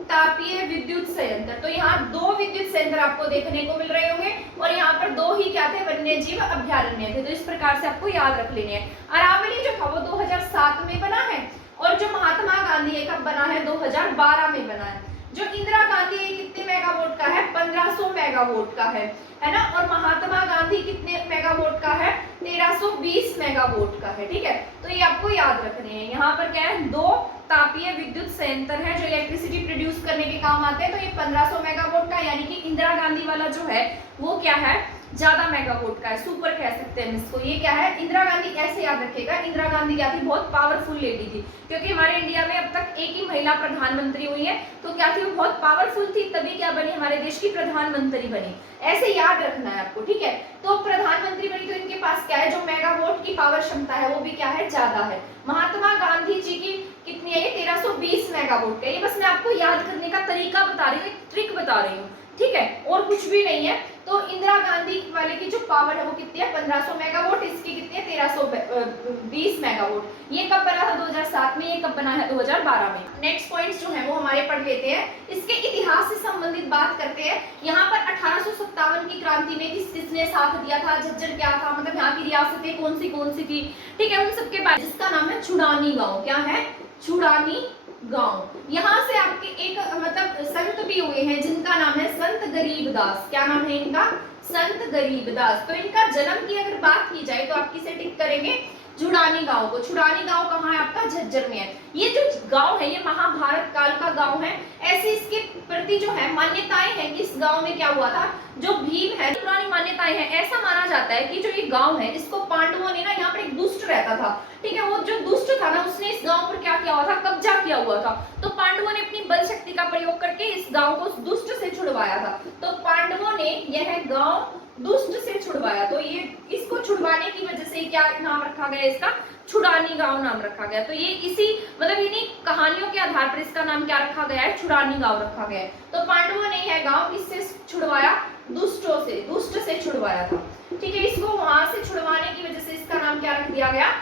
तापीय विद्युत संयंत्र। तो यहाँ 2 विद्युत संयंत्र आपको देखने को मिल रहे होंगे, और यहाँ पर 2 ही क्या थे, वन्य जीव अभ्यारण्य थे। तो इस प्रकार से आपको याद रख लेने हैं। अरावली जो था वो 2007 में बना है, और जो महात्मा गांधी है कब बना है, 2012 में बना है। जो इंदिरा गांधी है कितने मेगावाट का है, 1500 मेगावाट का है ना, और महात्मा गांधी कितने मेगावाट का है, 1320 मेगावाट का है। ठीक है, तो ये आपको याद रखने हैं। यहाँ पर क्या है, 2 तापीय विद्युत संयंत्र है जो इलेक्ट्रिसिटी प्रोड्यूस करने के काम आते हैं। तो ये 1500 मेगावाट का, यानी कि इंदिरा गांधी वाला जो है वो क्या है, ज्यादा मेगावोट का है, सुपर कह सकते हैं इसको। ये क्या है, इंदिरा गांधी, ऐसे याद रखेगा, इंदिरा गांधी क्या थी, बहुत पावरफुल लेडी थी, क्योंकि हमारे इंडिया में अब तक एक ही महिला प्रधानमंत्री हुई है, तो क्या थी, वो बहुत पावरफुल थी, तभी क्या बनी, हमारे देश की प्रधानमंत्री बनी। ऐसे याद रखना है आपको, ठीक है। तो प्रधानमंत्री बनी तो इनके पास क्या है, जो मेगावोट की पावर क्षमता है वो भी क्या है, ज्यादा है। महात्मा गांधी जी की कितनी है, ये 1320 मेगावोट का। ये बस मैं आपको याद करने का तरीका बता रही हूँ, एक ट्रिक बता रही हूँ, ठीक है, और कुछ भी नहीं है। तो इंदिरा गांधी वाले की जो पावर है वो कितनी है, 1500 मेगावाट, इसकी कितनी है, 1320 मेगावाट। ये कब बना था, 2007 में, ये कब बना है, 2012 में। नेक्स्ट पॉइंट्स जो है वो हमारे पढ़ लेते हैं, इसके इतिहास से संबंधित बात करते हैं। यहाँ पर 1857 की क्रांति में किसने साथ दिया था, झज्जर क्या था, मतलब यहाँ की रियासतें कौन सी थी, ठीक है, उन सबके बारे, जिसका नाम है छुड़ानी गाँव। क्या है, छुड़ानी गांव। यहाँ से आपके एक मतलब संत भी हुए हैं जिनका नाम है संत गरीबदास। क्या नाम है इनका, संत गरीबदास। तो इनका जन्म की अगर बात की जाए तो आप किसे टिक करेंगे, छुड़ानी गांव को। छुड़ानी गांव कहाँ है आपका, झज्जर में है। ये जो गांव है ये महाभारत काल का गांव है। ऐसी इसके प्रति जो है मान्यताएं हैं कि इस गांव में क्या हुआ था, जो भीम है, पुरानी मान्यताएं हैं। ऐसा माना जाता है कि जो ये गांव है इसको पांडवों ने ना, यहाँ पर एक दुष्ट रहता था, ठीक है, वो जो दुष्ट था ना, उसने इस गांव पर क्या किया हुआ था, कब्जा किया हुआ था। तो पांडवों ने अपनी बल शक्ति का प्रयोग करके इस गांव को उस दुष्ट से छुड़वाया था। तो पांडवों ने यह गांव दुष्ट से छुड़वाया, तो ये इसको छुड़वाने की वजह से क्या नाम रखा गया, इसका छुड़ानी गांव नाम रखा गया। तो ये इसी मतलब इन्हीं कहानियों के आधार पर इसका नाम क्या रखा गया है, छुड़ानी गांव रखा गया है। तो पांडवों ने यह गांव किससे छुड़वाया, दुष्टों से, दुष्ट से छुड़वाया था, ठीक है। इसको वहां से छुड़वाने की वजह से इसका नाम क्या रख दिया गया,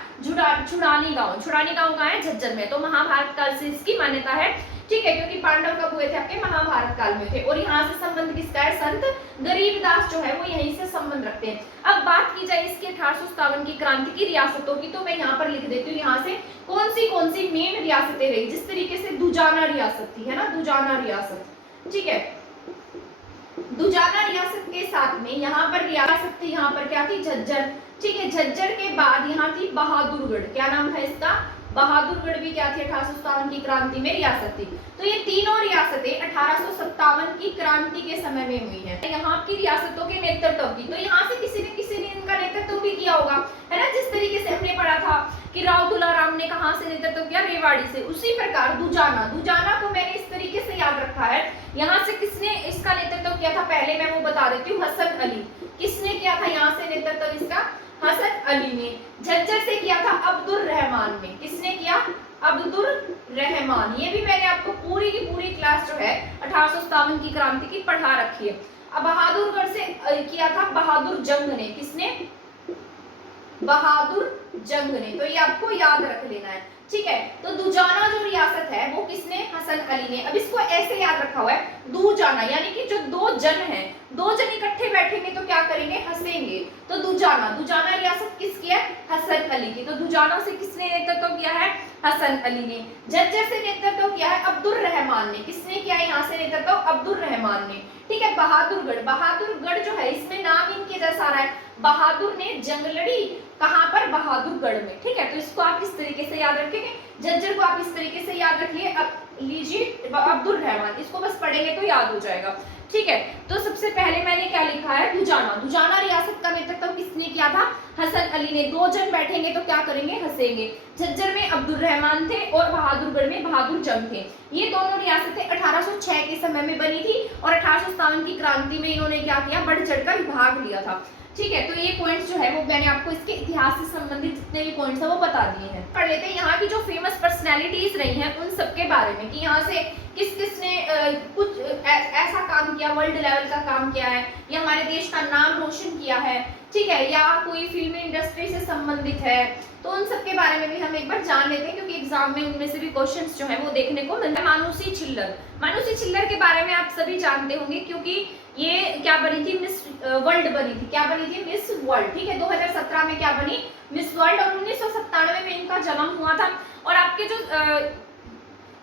छुड़ानी गांव। छुड़ानी गांव कहाँ है, झज्जर में। तो महाभारत काल से इसकी मान्यता है, ठीक है, क्योंकि पांडव कब हुए थे, आपके महाभारत काल में थे। और यहाँ से संबंध किसका है, संत गरीबदास जो है वो यहीं से संबंध रखते हैं। अब बात की जाए इसके 1857 की क्रांति की रियासतों की, तो मैं यहाँ पर लिख देती हूँ, यहाँ से कौन सी मेन रियासतें रही। जिस तरीके से दुजाना रियासत थी, है ना, दुजाना रियासत, ठीक है। दुजाना रियासत के साथ में यहाँ पर रियासत थी, यहाँ पर क्या थी, झज्जर, ठीक है। झज्जर के बाद यहाँ थी बहादुरगढ़। क्या नाम था इसका, बहादुरगढ़ भी क्या थी, 1857 की क्रांति में रियासत थी। तो ये तीनों रियासतें 1857 की क्रांति के समय में हुई है। यहाँ की रियासतों के नेतृत्व की, तो यहाँ से किसी ने इनका नेतृत्व भी किया होगा, है ना। जिस तरीके से हमने पढ़ा था कि राव तुलाराम ने कहाँ से नेतृत्व किया, रेवाड़ी से, उसी प्रकार दुजाना को मैंने इस तरीके से याद रखा है। यहाँ से किसने इसका नेतृत्व किया था, पहले मैं वो बता देती हूँ, हसन अली। किसने किया था यहाँ से नेतृत्व इसका, हसन अली ने। झज्जर से किया था अब्दुल रहमान ने। किसने किया, अब्दुल रहमान। ये भी मैंने आपको पूरी की पूरी क्लास जो है 1857 की क्रांति की पढ़ा रखी है। अब बहादुरगढ़ से किया था बहादुर जंग ने। किसने, बहादुर जंग ने। तो ये आपको याद रख लेना है, ठीक है। तो दुजाना जो रियासत है वो किसने, हसन अली ने। अब इसको ऐसे याद रखा हुआ है, दुजाना यानी कि जो दो जन हैं, दो जन इकट्ठे बैठेंगे तो क्या करेंगे, हंसेंगे। तो दुजाना रियासत किसकी है, हसन अली की। तो दुजाना से किसने नेतृत्व किया है, हसन अली ने। झज्जर से नेतृत्व किया है अब्दुल रहमान ने। किसने किया है यहाँ से नेतृत्व, अब्दुल रहमान ने, ठीक है। बहादुरगढ़ जो है इसमें नाम इनके जैसा आ रहा है, बहादुर ने जंग लड़ी, कहां पर, बहादुरगढ़ में, ठीक है। तो इसको आप इस तरीके से याद रखेंगे। झज्जर को आप इस तरीके से याद रखिए। अब लीजिए अब्दुल रहमान, इसको बस पढ़ेंगे तो याद हो जाएगा, ठीक है। तो सबसे पहले मैंने क्या लिखा है, दुजाना रियासत का नेतृत्व किसने किया था, हसन अली ने। दो जन बैठेंगे तो क्या करेंगे, हंसेंगे। झज्जर में अब्दुल रहमान थे और बहादुरगढ़ में बहादुर जंग थे। ये दोनों रियासतें 1806 के समय में बनी थी और 1857 की क्रांति में इन्होंने क्या किया, बढ़ चढ़कर भाग लिया था, ठीक है। तो ये पॉइंट्स जो है वो मैंने आपको इसके इतिहास से संबंधित जितने भी पॉइंट्स है वो बता दिए हैं। पढ़ लेते हैं यहाँ की जो फेमस पर्सनैलिटीज रही हैं उन सबके बारे में, कि यहाँ से किस ने कुछ ऐसा काम किया, वर्ल्ड लेवल का काम किया है, या हमारे देश का नाम रोशन किया है, ठीक है, या कोई फिल्मी इंडस्ट्री से संबंधित है। तो उन सब के बारे में भी हम एक बार जान लेते हैं, क्योंकि एग्जाम में उनमें से भी क्वेश्चंस जो है वो देखने को मिलता है। मानुषी छिल्लर के बारे में आप सभी जानते होंगे, क्योंकि ये क्या बनी थी, मिस वर्ल्ड बनी थी। क्या बनी थी, मिस वर्ल्ड, ठीक है। 2017 में क्या बनी, मिस वर्ल्ड। और 1997 में इनका जन्म हुआ था। और आपके जो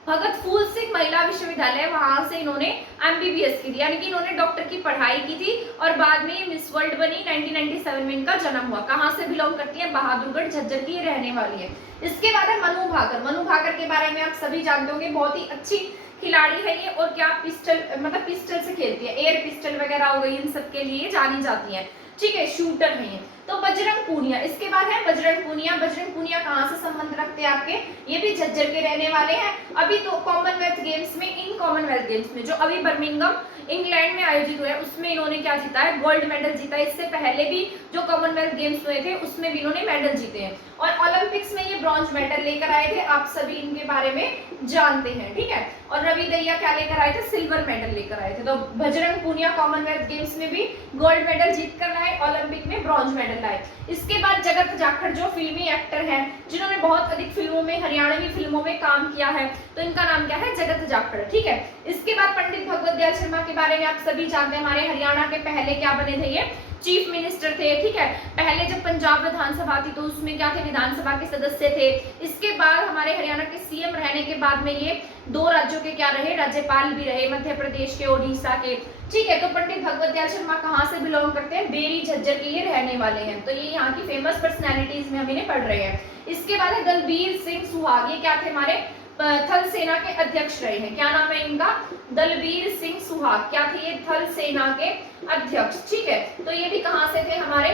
भगत फूल सिंह महिला विश्वविद्यालय, वहां से इन्होंने MBBS की थी, यानी कि इन्होंने डॉक्टर की पढ़ाई की थी। और बाद में ये मिस वर्ल्ड बनी। 1997 में इनका जन्म हुआ। कहाँ से बिलोंग करती है, बहादुरगढ़ झज्जर की रहने वाली है। इसके बाद है मनु भाकर के बारे में आप सभी जानते होंगे, बहुत ही अच्छी खिलाड़ी है ये। और क्या पिस्टल से खेलती है, एयर पिस्टल वगैरह हो गई, इन सब के लिए जानी जाती है। ठीक है, शूटर है ये। तो बजरंग पूनिया, इसके बाद है बजरंग पूनिया। बजरंग पूनिया कहाँ से संबंध रखते हैं आपके, ये भी झज्जर के रहने वाले हैं। अभी तो कॉमनवेल्थ गेम्स में, इन कॉमनवेल्थ गेम्स में जो अभी बर्मिंघम इंग्लैंड में आयोजित हुए उसमें इन्होंने क्या जीता है, गोल्ड मेडल जीता है। इससे पहले भी जो कॉमनवेल्थ गेम्स हुए थे उसमें भी इन्होंने मेडल जीते हैं, और ओलंपिक्स में ये ब्रॉन्ज मेडल लेकर आए थे, आप सभी इनके बारे में जानते हैं, ठीक है। और रवि दहिया क्या लेकर आए थे, सिल्वर मेडल लेकर आए थे। तो बजरंग पूनिया कॉमनवेल्थ गेम्स में भी गोल्ड मेडल जीत कर लाए, ओलंपिक में ब्रॉन्ज मेडल लाए। इसके बाद जगत जाखड़ जो फिल्मी एक्टर हैं, जिन्होंने बहुत अधिक फिल्मों में, हरियाणवी फिल्मों में काम किया है, तो इनका नाम क्या है, जगत जाखड़, ठीक है। इसके बाद पंडित भगवत दयाल शर्मा के बारे में आप सभी जानते हैं, हमारे हरियाणा के पहले क्या बने थे, ये चीफ मिनिस्टर थे, ठीक है। पहले जब पंजाब विधानसभा थी तो उसमें क्या थे, विधानसभा के सदस्य थे। इसके बाद हमारे हरियाणा के सीएम रहने के बाद में ये 2 राज्यों के क्या रहे, राज्यपाल भी रहे, मध्य प्रदेश के, ओडिशा के, ठीक है। तो पंडित भगवत दयाल शर्मा कहाँ से बिलोंग करते हैं, बेरी झज्जर के ये रहने वाले हैं। तो ये यहाँ की फेमस पर्सनैलिटीज में हम इन्हें पढ़ रहे हैं। इसके बाद है दलबीर सिंह सुहाग, ये क्या थे, हमारे थल सेना के अध्यक्ष रहे हैं। क्या नाम है इनका, दलबीर सिंह सुहाग, क्या थे ये, थल सेना के अध्यक्ष, ठीक है। तो ये भी कहां से थे, हमारे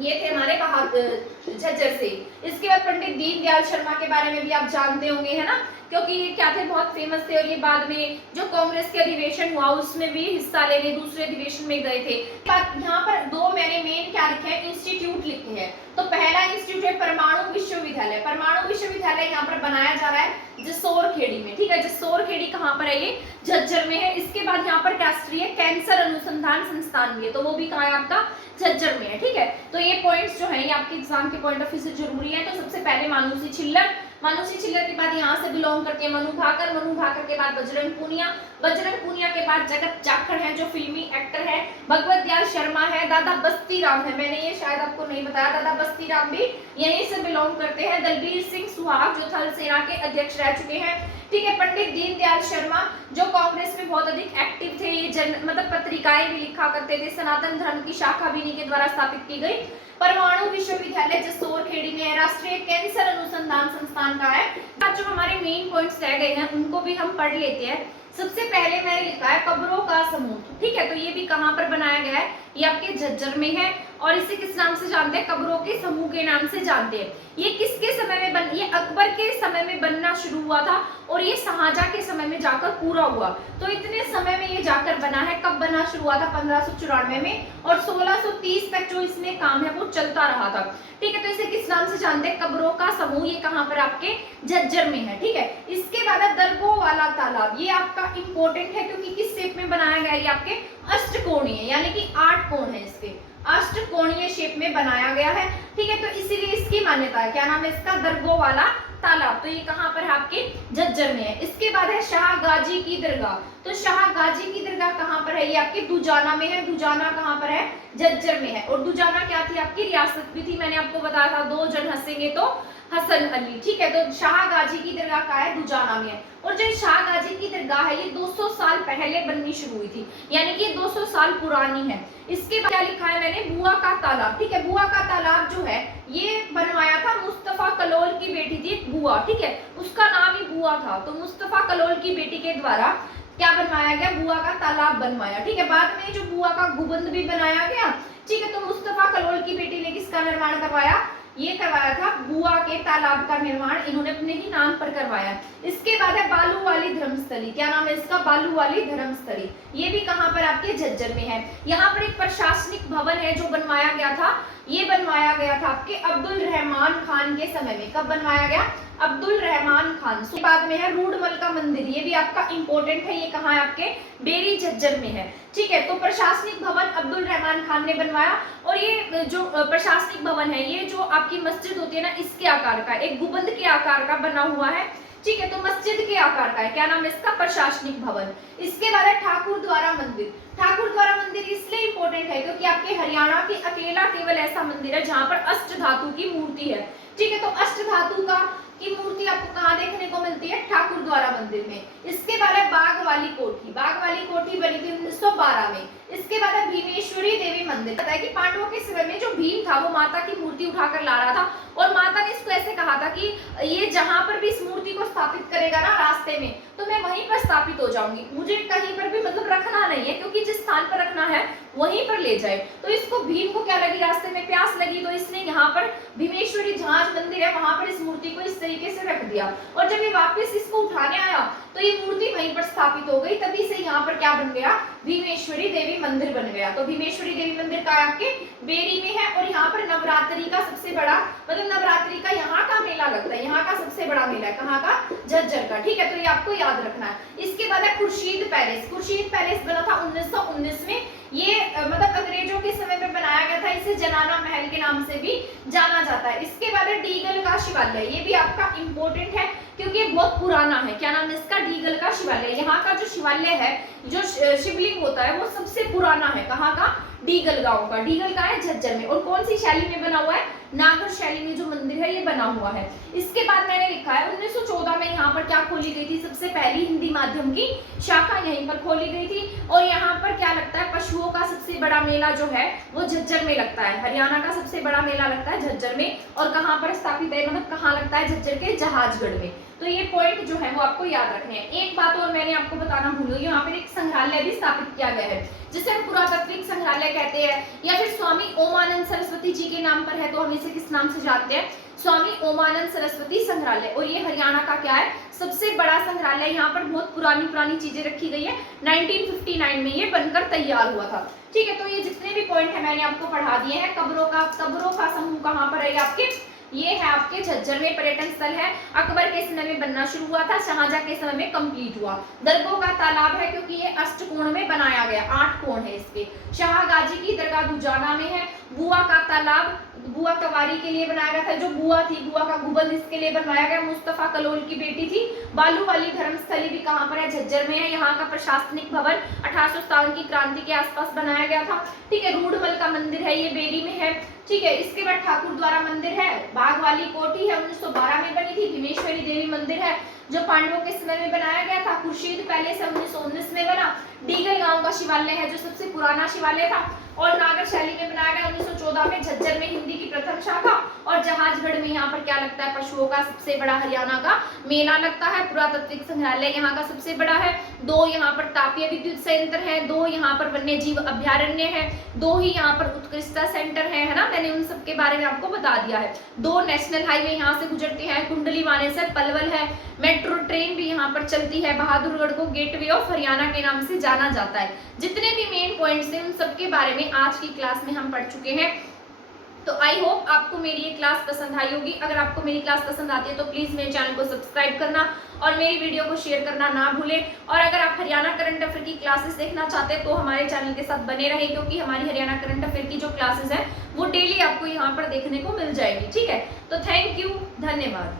ये थे हमारे झज्जर से। इसके बाद पंडित दीनदयाल शर्मा के बारे में भी आप जानते होंगे, है ना, क्योंकि ये क्या थे, बहुत फेमस थे, और ये बाद में जो कांग्रेस के अधिवेशन हुआ उसमें भी हिस्सा लेने दूसरे अधिवेशन में गए थे। यहाँ पर 2 मैंने मेन क्या लिखे हैं, इंस्टीट्यूट लिखे हैं। तो पहला इंस्टीट्यूट है परमाणु विश्वविद्यालय। परमाणु विश्वविद्यालय यहाँ पर बनाया जा रहा है जसोर खेड़ी में, ठीक है। जसोर खेड़ी कहाँ पर है, ये झज्जर में है। इसके बाद यहाँ पर राष्ट्रीय कैंसर अनुसंधान संस्थान भी है, तो वो भी कहाँ है आपका, झज्जर में है, ठीक है। तो ये पॉइंट्स जो है ये आपके एग्जाम के पॉइंट ऑफ व्यू से जरूरी है। तो सबसे पहले मानुषी छिल्लर, मानुषी छिल्लर के बाद यहाँ से बिलोंग करती है मनु भाकर, मनु भाकर के बाद बजरंग पूनिया, बजरंग पूनिया के बाद जगत जाखड़ है जो फिल्मी एक्टर है, भगवत दयाल शर्मा है, दादा बस्ती राम है, मैंने ये शायद आपको नहीं बताया, दादा बस्ती राम भी यहीं से बिलोंग करते हैं। दलबीर सिंह सुहाग जो थल सेना के अध्यक्ष रह चुके हैं, ठीक है। पंडित दीनदयाल शर्मा जो कांग्रेस में बहुत अधिक एक्टिव थे, ये मतलब पत्रिकाएं भी लिखा करते थे, सनातन धर्म की शाखा भी इन्हीं के द्वारा स्थापित की गई। परमाणु विश्वविद्यालय जसोर खेड़ी में है, राष्ट्रीय कैंसर अनुसंधान संस्थान का है। अब जो हमारे मेन पॉइंट्स रह गए हैं उनको भी हम पढ़ लेते हैं। सबसे पहले मैंने लिखा है कब्रों का समूह, ठीक है। तो ये भी कहाँ पर बनाया गया है, ये आपके झज्जर में है, और इसे किस नाम से जानते हैं, कब्रों के समूह के नाम से जानते हैं। ये किसके समय में ये अकबर के समय में बनना शुरू हुआ था, और ये शाहजहां के समय में जाकर पूरा हुआ। तो इतने समय में ये जाकर बना है, कब बना शुरू हुआ था, 1594 में, और 1630 तक जो इसमें काम है वो चलता रहा था, ठीक है। तो इसे किस नाम से जानते हैं, कब्रों का समूह, ये कहाँ पर आपके झज्जर में है, ठीक है। इसके बाद है दरगो वाला तालाब, ये आपका इंपॉर्टेंट है क्योंकि किस शेप में बनाया गया है, ये आपके अष्टकोणीय यानी कि 8 कोण है, इसके अष्टकोणीय शेप में बनाया गया है, ठीक है। तो इसीलिए इसकी मान्यता है, क्या नाम है इसका, दरगो वाला तालाब। तो ये कहाँ पर है, आपके झज्जर में है। इसके बाद है शाह गाजी की दरगाह, तो शाह गाजी की दरगाह कहाँ पर है, ये आपके दुजाना में है। दुजाना कहाँ पर है, झज्जर में है। और दुजाना क्या थी, आपकी रियासत भी थी, मैंने आपको बताया था, 2 जन हंसेंगे तो हसन अली, ठीक है। तो शाह गाजी की दरगाह का है, दुजाना में है। और जो शाह गाजी की दरगाह है ये 200 साल पहले बननी शुरू हुई थी, यानी कि 200 साल पुरानी है। इसके बाद क्या लिखा है मैंने, बुआ का तालाब, ठीक है। बुआ का तालाब जो है ये बनवाया था मुस्तफा कलोल की बेटी थी एक बुआ, ठीक है, उसका नाम ही बुआ था। तो मुस्तफा कलोल की बेटी के द्वारा क्या बनवाया गया, बुआ का तालाब बनवाया, ठीक है। बाद में जो बुआ का गुबंद भी बनाया गया, ठीक है। तो मुस्तफा कलोल की बेटी ने किसका निर्माण करवाया, ये करवाया था बुआ के तालाब का निर्माण, इन्होंने अपने ही नाम पर करवाया। इसके बाद है बालू वाली धर्मस्थली, क्या नाम है इसका, बालू वाली धर्मस्थली, ये भी कहाँ पर आपके झज्जर में है। यहाँ पर एक प्रशासनिक भवन है जो बनवाया गया था, ये बनवाया गया था आपके अब्दुल रहमान खान के समय में। कब बनवाया गया, अब्दुल रहमान खान। उसके बाद में है रूडमल का मंदिर, ये भी आपका इंपॉर्टेंट है, ये कहाँ है आपके बेरी झज्जर में है, ठीक है। तो प्रशासनिक भवन अब्दुल रहमान खान ने बनवाया। और ये जो प्रशासनिक भवन है ये जो आपकी मस्जिद होती है ना, इसके आकार का, एक गुंबद के आकार का बना हुआ है, ठीक है। तो मस्जिद के आकार का है, क्या नाम है इसका, प्रशासनिक भवन। इसके बाद है ठाकुर द्वारा मंदिर। ठाकुर द्वारा मंदिर इसलिए इंपॉर्टेंट है क्योंकि आपके हरियाणा की अकेला केवल ऐसा मंदिर है जहां पर अष्ट धातु की मूर्ति है, ठीक है। तो अष्ट धातु की मूर्ति आपको कहाँ देखने को मिलती है, ठाकुर द्वारा मंदिर में। इसके बाद है बाग वाली कोठी, बाग वाली कोठी बनी थी 1912 में। इसके बाद है भीमेश्वरी देवी मंदिर। पता है कि पांडवों के समय में जो भीम था वो माता की मूर्ति उठाकर ला रहा था, और माता ने इसको ऐसे कहा था कि ये जहां पर भी इस मूर्ति को स्थापित करेगा ना रास्ते में, तो मैं वहीं पर स्थापित हो जाऊंगी, मुझे कहीं पर भी मतलब रखना नहीं है, क्योंकि जिस स्थान पर रखना है वहीं पर ले जाए। तो इसको भीम को क्या लगी, रास्ते में प्यास लगी, तो इसने यहाँ पर भीमेश्वरी जहाँ मंदिर है वहां पर इस मूर्ति को इस तरीके से रख दिया, और जब ये वापस इसको उठाने आया तो ये मूर्ति वहीं पर स्थापित हो गई, तभी से यहाँ पर क्या बन गया, भीमेश्वरी देवी मंदिर बन गया। तो भीमेश्वरी देवी मंदिर का आपके बेरी में है, और यहाँ पर नवरात्रि का सबसे बड़ा मतलब नवरात्रि का यहाँ का मेला लगता है, यहाँ का सबसे बड़ा मेला है, कहाँ का, झज्जर का। ठीक है, तो ये आपको याद रखना है। इसके बाद है खुर्शीद पैलेस। खुर्शीद पैलेस बना था 1919 में, ये मतलब अंग्रेजों के समय में बनाया गया था, इसे जनाना महल के नाम से भी जाना जाता है। इसके बाद है डीगल का शिवालय, ये भी आपका इंपॉर्टेंट है क्योंकि ये बहुत पुराना है। क्या नाम है इसका, डीगल का शिवालय। यहाँ का जो शिवालय है, जो शिवलिंग होता है वो सबसे पुराना है, कहाँ का, डीगल गांव का। डीगल का है झज्जर में, और कौन सी शैली में बना हुआ है, नागर शैली में जो मंदिर है ये बना हुआ है। इसके बाद मैंने लिखा है 1914 में यहाँ पर क्या खोली गई थी, सबसे पहली हिंदी माध्यम की शाखा यहीं पर खोली गई थी। और यहाँ पर क्या लगता है, पशुओं का सबसे बड़ा मेला जो है वो झज्जर में लगता है। हरियाणा का सबसे बड़ा मेला लगता है झज्जर में, और कहाँ पर स्थापित है, मतलब कहाँ लगता है, झज्जर के जहाजगढ़ में। तो ये पॉइंट जो है वो आपको याद रखने हैं। एक बात और मैंने आपको बताना भूल गई, यहाँ पर एक संग्रहालय भी स्थापित किया गया है, जिसे हम पुरातात्विक संग्रहालय कहते हैं, या फिर स्वामी ओमानंद सरस्वती जी के नाम पर है, तो हम इसे किस नाम से जानते हैं, स्वामी ओमानंद सरस्वती संग्रहालय। और ये हरियाणा का क्या है, सबसे बड़ा संग्रहालय। यहाँ पर बहुत पुरानी चीजें रखी गई है, 1959 में ये बनकर तैयार हुआ था। ठीक है, तो ये जितने भी पॉइंट है मैंने आपको पढ़ा दिए हैं। कब्रों का समूह कहाँ पर है आपके, ये है आपके झज्जर में, पर्यटन स्थल है। अकबर के समय में बनना शुरू हुआ था, शाहजहां के समय में कंप्लीट हुआ। दरगाह का तालाब है क्योंकि ये अष्टकोण में बनाया गया, 8 कोण है इसके। शाह गाजी की दरगाह दुजाना में है। बुआ का तालाब बुआ कवारी के लिए बनाया गया था, जो बुआ थी, बुआ का गुबल इसके लिए बनवाया गया, मुस्तफा कलोल की बेटी थी। बालू वाली धर्मस्थली भी कहाँ पर है, झज्जर में है। यहाँ का प्रशासनिक भवन 1857 की क्रांति के आसपास बनाया गया था। ठीक है, रूढ़मल का मंदिर है, ये बेरी में है। ठीक है, इसके बाद ठाकुर द्वारा मंदिर है, बाग वाली कोठी है, 1912 में बनी थी। भीमेश्वरी देवी मंदिर है, जो पांडवों के समय में बनाया गया था। खुर्शीद पैलेस 1919 में बना। डीगल गांव का शिवालय है, जो सबसे पुराना शिवालय था, और नागर शैली में बनाया गया 1914 में। झज्जर में हिंदी की प्रथम शाखा, और जहाजगढ़ में यहाँ पर क्या लगता है, पशुओं का सबसे बड़ा हरियाणा का मेला लगता है। पुरातात्विक संग्रहालय यहाँ का सबसे बड़ा है। 2 यहाँ पर तापीय विद्युत संयंत्र है, 2 यहाँ पर वन्य जीव अभ्यारण्य है, 2 ही यहाँ पर उत्कृष्टता सेंटर है ना, मैंने उन सब के बारे में आपको बता दिया है। 2 नेशनल हाईवे यहाँ से गुजरती है, कुंडली मानेसर पलवल है। मेट्रो ट्रेन भी यहाँ पर चलती है। बहादुरगढ़ को गेटवे ऑफ हरियाणा के नाम से जाना जाता है। जितने भी मेन पॉइंट्स हैं उन सब के बारे में आज की क्लास में हम पढ़ चुके हैं। तो आई होप आपको मेरी ये क्लास पसंद आई होगी। अगर आपको मेरी क्लास पसंद आती है तो प्लीज़ मेरे चैनल को सब्सक्राइब करना और मेरी वीडियो को शेयर करना ना भूलें। और अगर आप हरियाणा करंट अफेयर की क्लासेस देखना चाहते हैं तो हमारे चैनल के साथ बने रहें, क्योंकि हमारी हरियाणा करंट अफेयर की जो क्लासेस हैं वो डेली आपको यहाँ पर देखने को मिल जाएगी। ठीक है, तो थैंक यू, धन्यवाद।